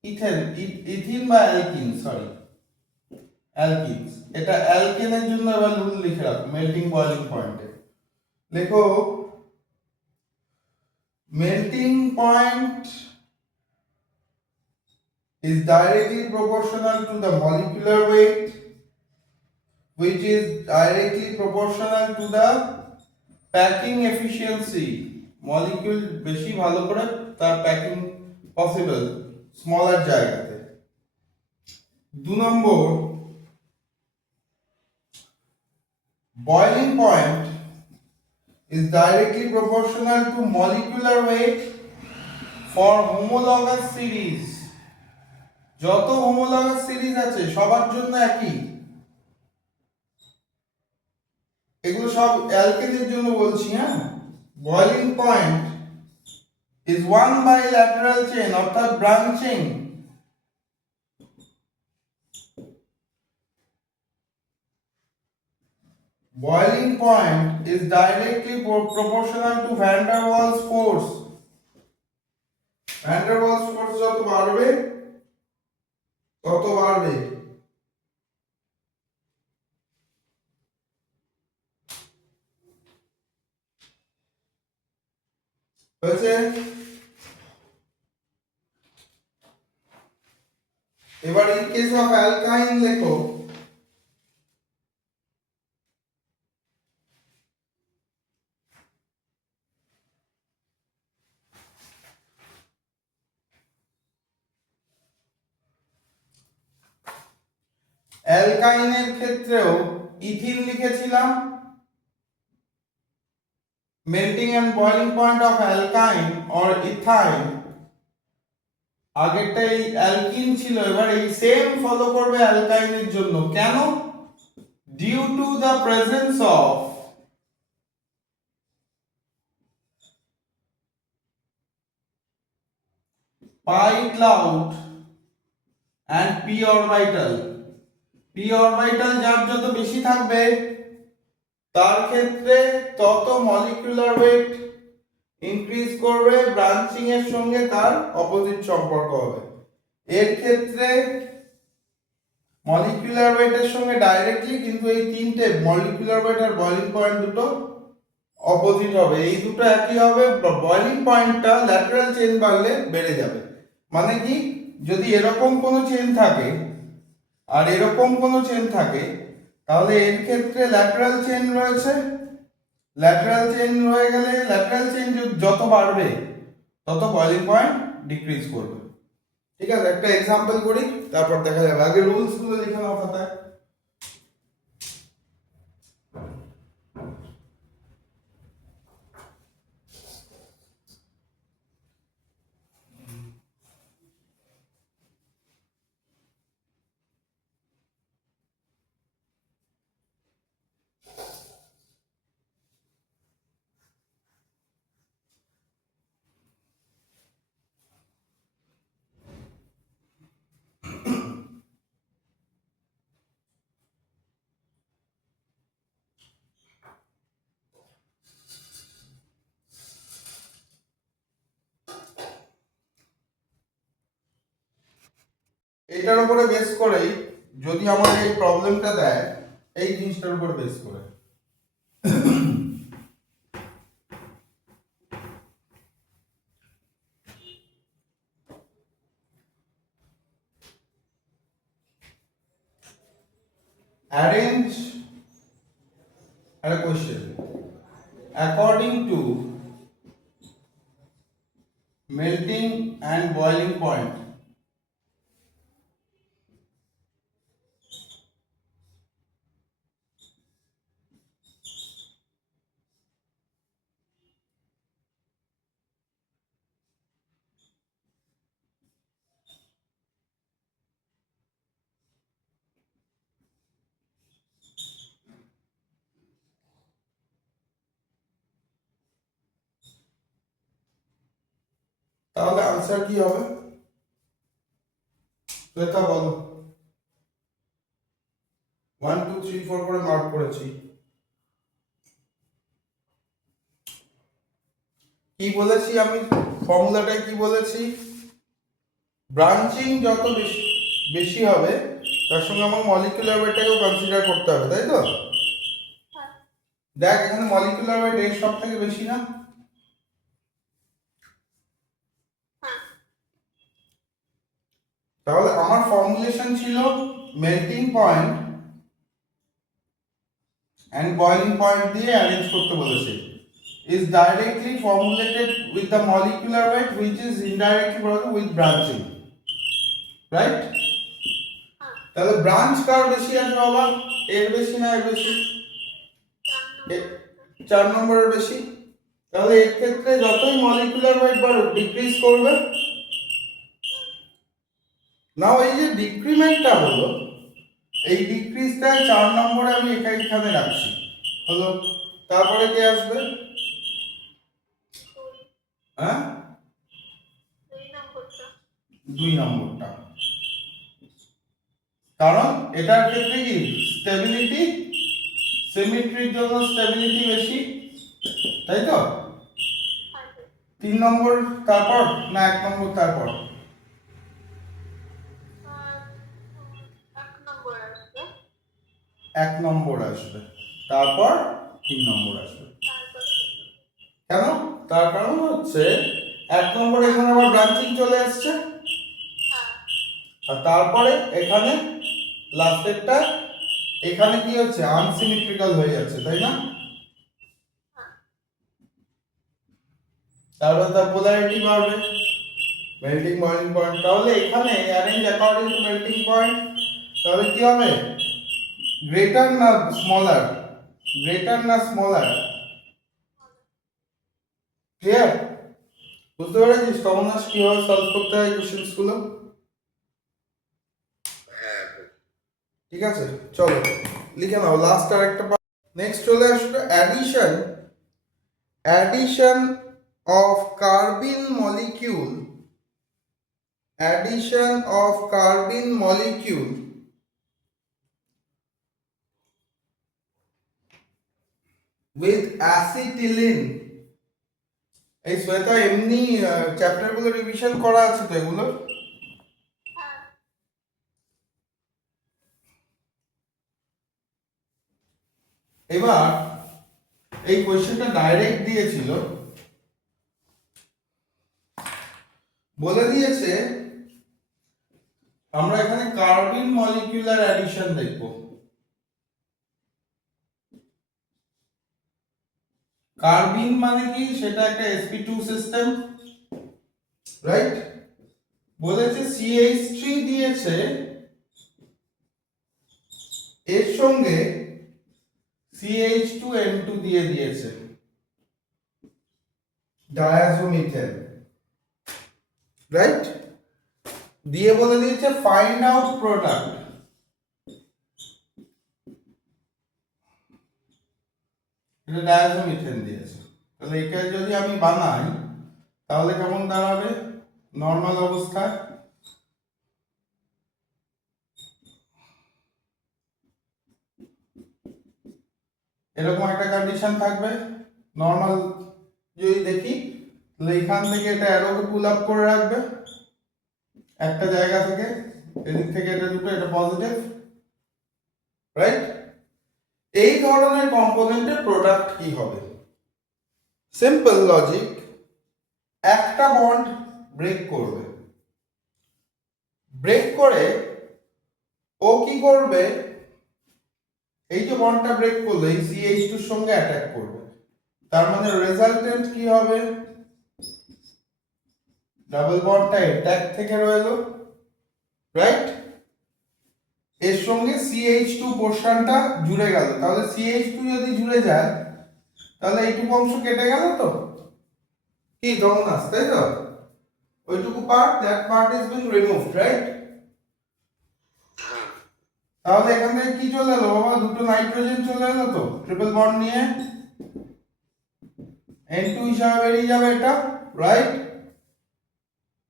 ইথেন, ইথিন বা অ্যালকিন, সরি অ্যালকিনস। এটা অ্যালকেনের জন্য এবার রুল লিখে রাখো মেল্টিং বয়লিং পয়েন্টে। লেখো melting point is directly proportional to the molecular weight, which is directly proportional to the packing efficiency. Molecule বেশি ভালো করে তার প্যাকিং পসিবল স্মলার জায়গাতে। 2 নম্বর, boiling point is directly proportional to molecular weight for homologous series. যত হোমোলগাস সিরিজ আছে সবার জন্য একই, এগুলো সব অ্যালকেনের জন্য বলছি। হ্যাঁ, boiling point is 1 by lateral chain অর্থাৎ branching. Boiling point is directly proportional to van der Waals force. Van der Waals force যত বাড়বে তত বাড়বে। হয়েছে? এবার ইন কেস অফ অ্যালকাইন লেখো অ্যালকাইনের ক্ষেত্রেও ইথিন লিখেছিলাম, melting and boiling point of alkyne or ethyne, আগেরটা এই অ্যালকিন ছিল, এবার এই সেম ফলো করবে অ্যালকাইনের জন্য। কেন? Due to the presence of pi cloud and p orbital। p orbital যার যত বেশি থাকবে তার ক্ষেত্রে তত মলিকুলার ওয়েট ইনক্রিজ করবে, ব্রাঞ্চিং এর সঙ্গে তার অপোজিট সম্পর্ক হবে। এর ক্ষেত্রে মলিকুলার ওয়েটের সঙ্গে ডাইরেক্টলি, কিন্তু এই তিনটে মলিকুলার ওয়েট আর বয়লিং পয়েন্ট দুটো অপোজিট হবে। এই দুটো একই হবে, বয়লিং পয়েন্টটা ল্যাটারাল চেইন বাড়লে বেড়ে যাবে। মানে কি, যদি এরকম কোনো চেইন থাকে আর এরকম কোনো চেইন থাকে তাহলে এর ক্ষেত্রে ল্যাটারাল চেইন রয়েছে, ল্যাটারাল চেইন রয়ে গেলে ল্যাটারাল চেইন যত বাড়বে তত বয়লিং পয়েন্ট ডিক্রিজ করবে। ঠিক আছে, একটা এক্সাম্পল করি তারপর দেখা যাবে। আগে রুলস গুলো লিখে নাও খাতায়। এটার উপরে বেস করেই যদি আমার এই প্রবলেমটা দেয়, এই জিনিসটার উপর বেস করে arrange a question according to melting and boiling point, তাহলে আনসার কি হবে? শ্বেতা বলো। 1 2 3 4 করে মার্ক করেছি। কি বলেছি আমি, ফর্মুলাটায় কি বলেছি, ব্রাঞ্চিং যত বেশি বেশি হবে তার সঙ্গে আমার মলিকুলার ওয়েটটাকেও কনসিডার করতে হবে, তাই তো? দেখ এখানে মলিকুলার ওয়েট এর সব থেকে বেশি না? তাহলে আমার ফর্মুলেশন ছিল melting point and boiling point দিয়ে অ্যারেঞ্জ করতে বলেছে, is directly formulated with the molecular weight which is indirectly brought with branching, right? তাহলে ব্রাঞ্চ কার বেশি আছে বাবা, এর বেশি না এর বেশি? 4 নম্বরের বেশি। তাহলে এর ক্ষেত্রে যতই মলিকুলার ওয়েট বাড়ুক ডিক্রিজ করবে। নাও এই যে ডিক্রিমেন্টটা হলো, এই ডিক্রিজটা 4 নম্বরে আমি এখানে রাখছি, হলো। তারপরে কে আসবে? হ্যাঁ, 2 নম্বরটা। কারণ এটার ক্ষেত্রে কি স্টেবিলিটি, সিমেট্রির জন্য স্টেবিলিটি বেশি, তাই তো? 3 নম্বর তারপর না 1 নম্বর তারপর? 1 নম্বর আসবে, তারপর 3 নম্বর আসবে। কেন? তার কারণ হচ্ছে 1 নম্বরে এখানে আবার ব্রাঞ্চিং চলে আসছে, আর তারপরে এখানে লাস্টেরটা এখানে কি হচ্ছে, আনসিমেট্রিক্যাল হয়ে যাচ্ছে, তাই না? তারপর তার পোলারিটি বাড়বে, মেল্টিং বয়েলিং পয়েন্ট। তাহলে এখানে arrange according to melting point, তাহলে কি হবে, গ্রেটার না স্মলার, গ্রেটার না স্মলার? ক্লিয়ার? বুঝতে পেরেছিস কমনাস কিভাবে সলভ করতে হয় কোশ্চেন্স গুলো? হ্যাঁ ঠিক আছে, চলো লিখে নাও লাস্ট আর একটা। নেক্সট চলে আসলো addition, addition of carbene molecule, addition of carbene molecule with acetylene। এই শ্বেতা এমনি চ্যাপ্টার গুলো রিভিশন করা আছে তো এগুলো? এবার এই কোশ্চেনটা ডাইরেক্ট দিয়েছিল, বলে দিয়েছে আমরা এখানে কার্বিন মলিকিউলার অ্যাডিশন দেখব। কার্বিন মানে কি, সেটা একটা sp2 সিস্টেম, রাইট? বলেছে CH3 দিয়েছে, এর সঙ্গে CH2N2 দিয়ে দিয়েছে, ডায়াজোমিথেন, রাইট? দিয়ে বলে দিয়েছে ফাইন্ড আউট প্রোডাক্ট। এটা ডায়াজোমিথেন দিয়েছে, তাহলে এটা যদি আমি বানাই তাহলে কেমন দাঁড়াবে নর্মাল অবস্থায়? এরকম একটা কন্ডিশন থাকবে নর্মাল। যদি দেখি তাহলে এখান থেকে এটা অ্যারোকে পুল আপ করে রাখবে একটা জায়গা থেকে, এদিক থেকে এটা দুটো, এটা পজিটিভ, রাইট? এই ধরনের কম্পোনেন্টের প্রোডাক্ট কি হবে? সিম্পল লজিক, একটা বন্ড ব্রেক করবে, ব্রেক করে ও কি করবে, এই যে বন্ডটা ব্রেক করলো এই CH2 এর সঙ্গে অ্যাটাক করবে, তার মানে রেজাল্টেন্ট কি হবে, ডাবল বন্ডটা অ্যাটাক থেকে রইলো, রাইট? এর সঙ্গে CH2 পোরশনটা জুড়ে গেল, তাহলে CH2 যদি জুড়ে যায় তাহলে এইটুকু অংশ কেটে গেল তো, কি ডোনাস, তাই তো? ওইটুকু part, that part is being removed, right? তাহলে এখান থেকে কি চলে এলো বাবা, দুটো নাইট্রোজেন চলে এলো তো ট্রিপল বন্ড নিয়ে, N2 হিসাবে বেরিয়ে যাবে এটা, রাইট?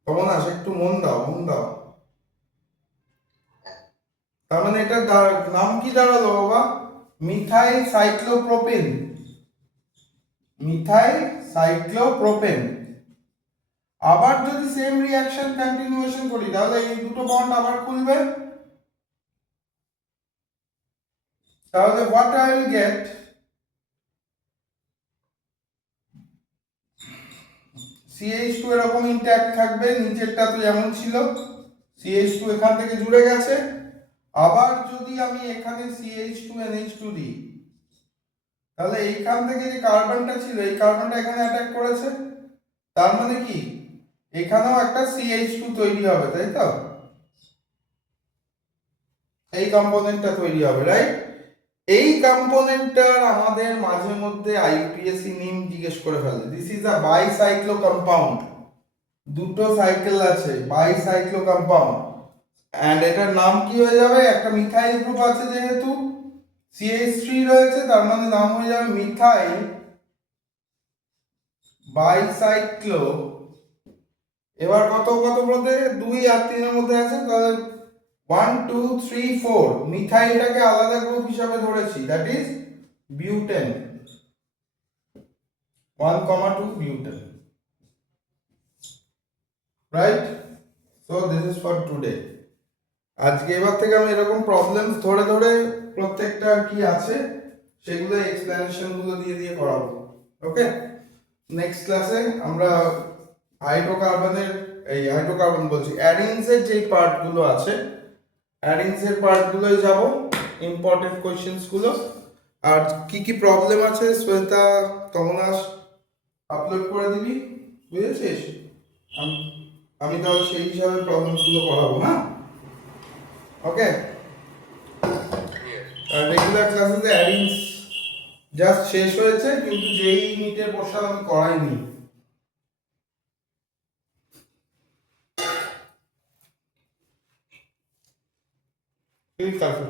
ডোনাস একটু মন দাও, মন দাও। তার মানে এটা নাম কি দাঁড়ালো বাবা? Methyl cyclopropane. Methyl cyclopropane. আবার যদি সেম রিঅ্যাকশন কন্টিনিউয়েশন করি তাহলে এই দুটো বন্ড আবার খুলবে, তাহলে what I will get, CH2 এরকম ইনট্যাক্ট থাকবে, নিচেরটা তো যেমন ছিল, CH2 এখান থেকে জুড়ে গেছে। আবার যদি আমি এখানে CH2NH2 দিই তাহলে এইখান থেকে যে কার্বনটা ছিল এই কার্বনটা এখানে অ্যাটাক করেছে, তার মানে কি এখানেও একটা CH2 তৈরি হবে, তাই তো? এই কম্পোনেন্টটা তৈরি হবে, রাইট? এই কম্পোনেন্টটার আমাদের মাঝে মধ্যে আইইউপিএসসি নিম জিজ্ঞেস করে ফেলে। দিস ইজ আ বাইসাইক্লো কম্পাউন্ড, দুটো সাইকেল আছে, বাইসাইক্লো কম্পাউন্ড। এন্ড এটার নাম কি হয়ে যাবে? একটা মিথাইল গ্রুপ আছে যেহেতু, CH3 রয়েছে, তার মানে নাম হয়ে যাবে মিথাইল বাইসাইক্লো। এবার কত কত মধ্যে 2 আর 3 এর মধ্যে আছে, তাহলে 1 2 3 4 মিথাইলটাকে আলাদা গ্রুপ হিসাবে ধরেছি, that is butane. 1,2 butane, right? So this is for today. আজকে এবার থেকে আমি এরকম প্রবলেমস ধরে ধরে প্রত্যেকটা কি আছে সেগুলো এক্সপ্লেনেশন গুলো দিয়ে দিয়ে করাবো। ওকে, নেক্সট ক্লাসে আমরা হাইড্রোকার্বনের, এই হাইড্রোকার্বন বলছি, অ্যাডিনস এর যে পার্টগুলো আছে, অ্যাডিনস এর পার্টগুলোই যাব, ইম্পর্টেন্ট কোশ্চেন্স গুলো। আর কি কি প্রবলেম আছে শ্বেতা তমনাস আপলোড করে দিবি, বুঝেছিস? আমি তাহলে সেই হিসাবে প্রবলেমস গুলো করাবো, হ্যাঁ? ওকে, আর রেগুলার ক্লাসেতে অ্যাডিংস জাস্ট শেষ হয়েছে, কিন্তু যেই নিটের পোর্শন আমি করাইনি। ঠিক আছে।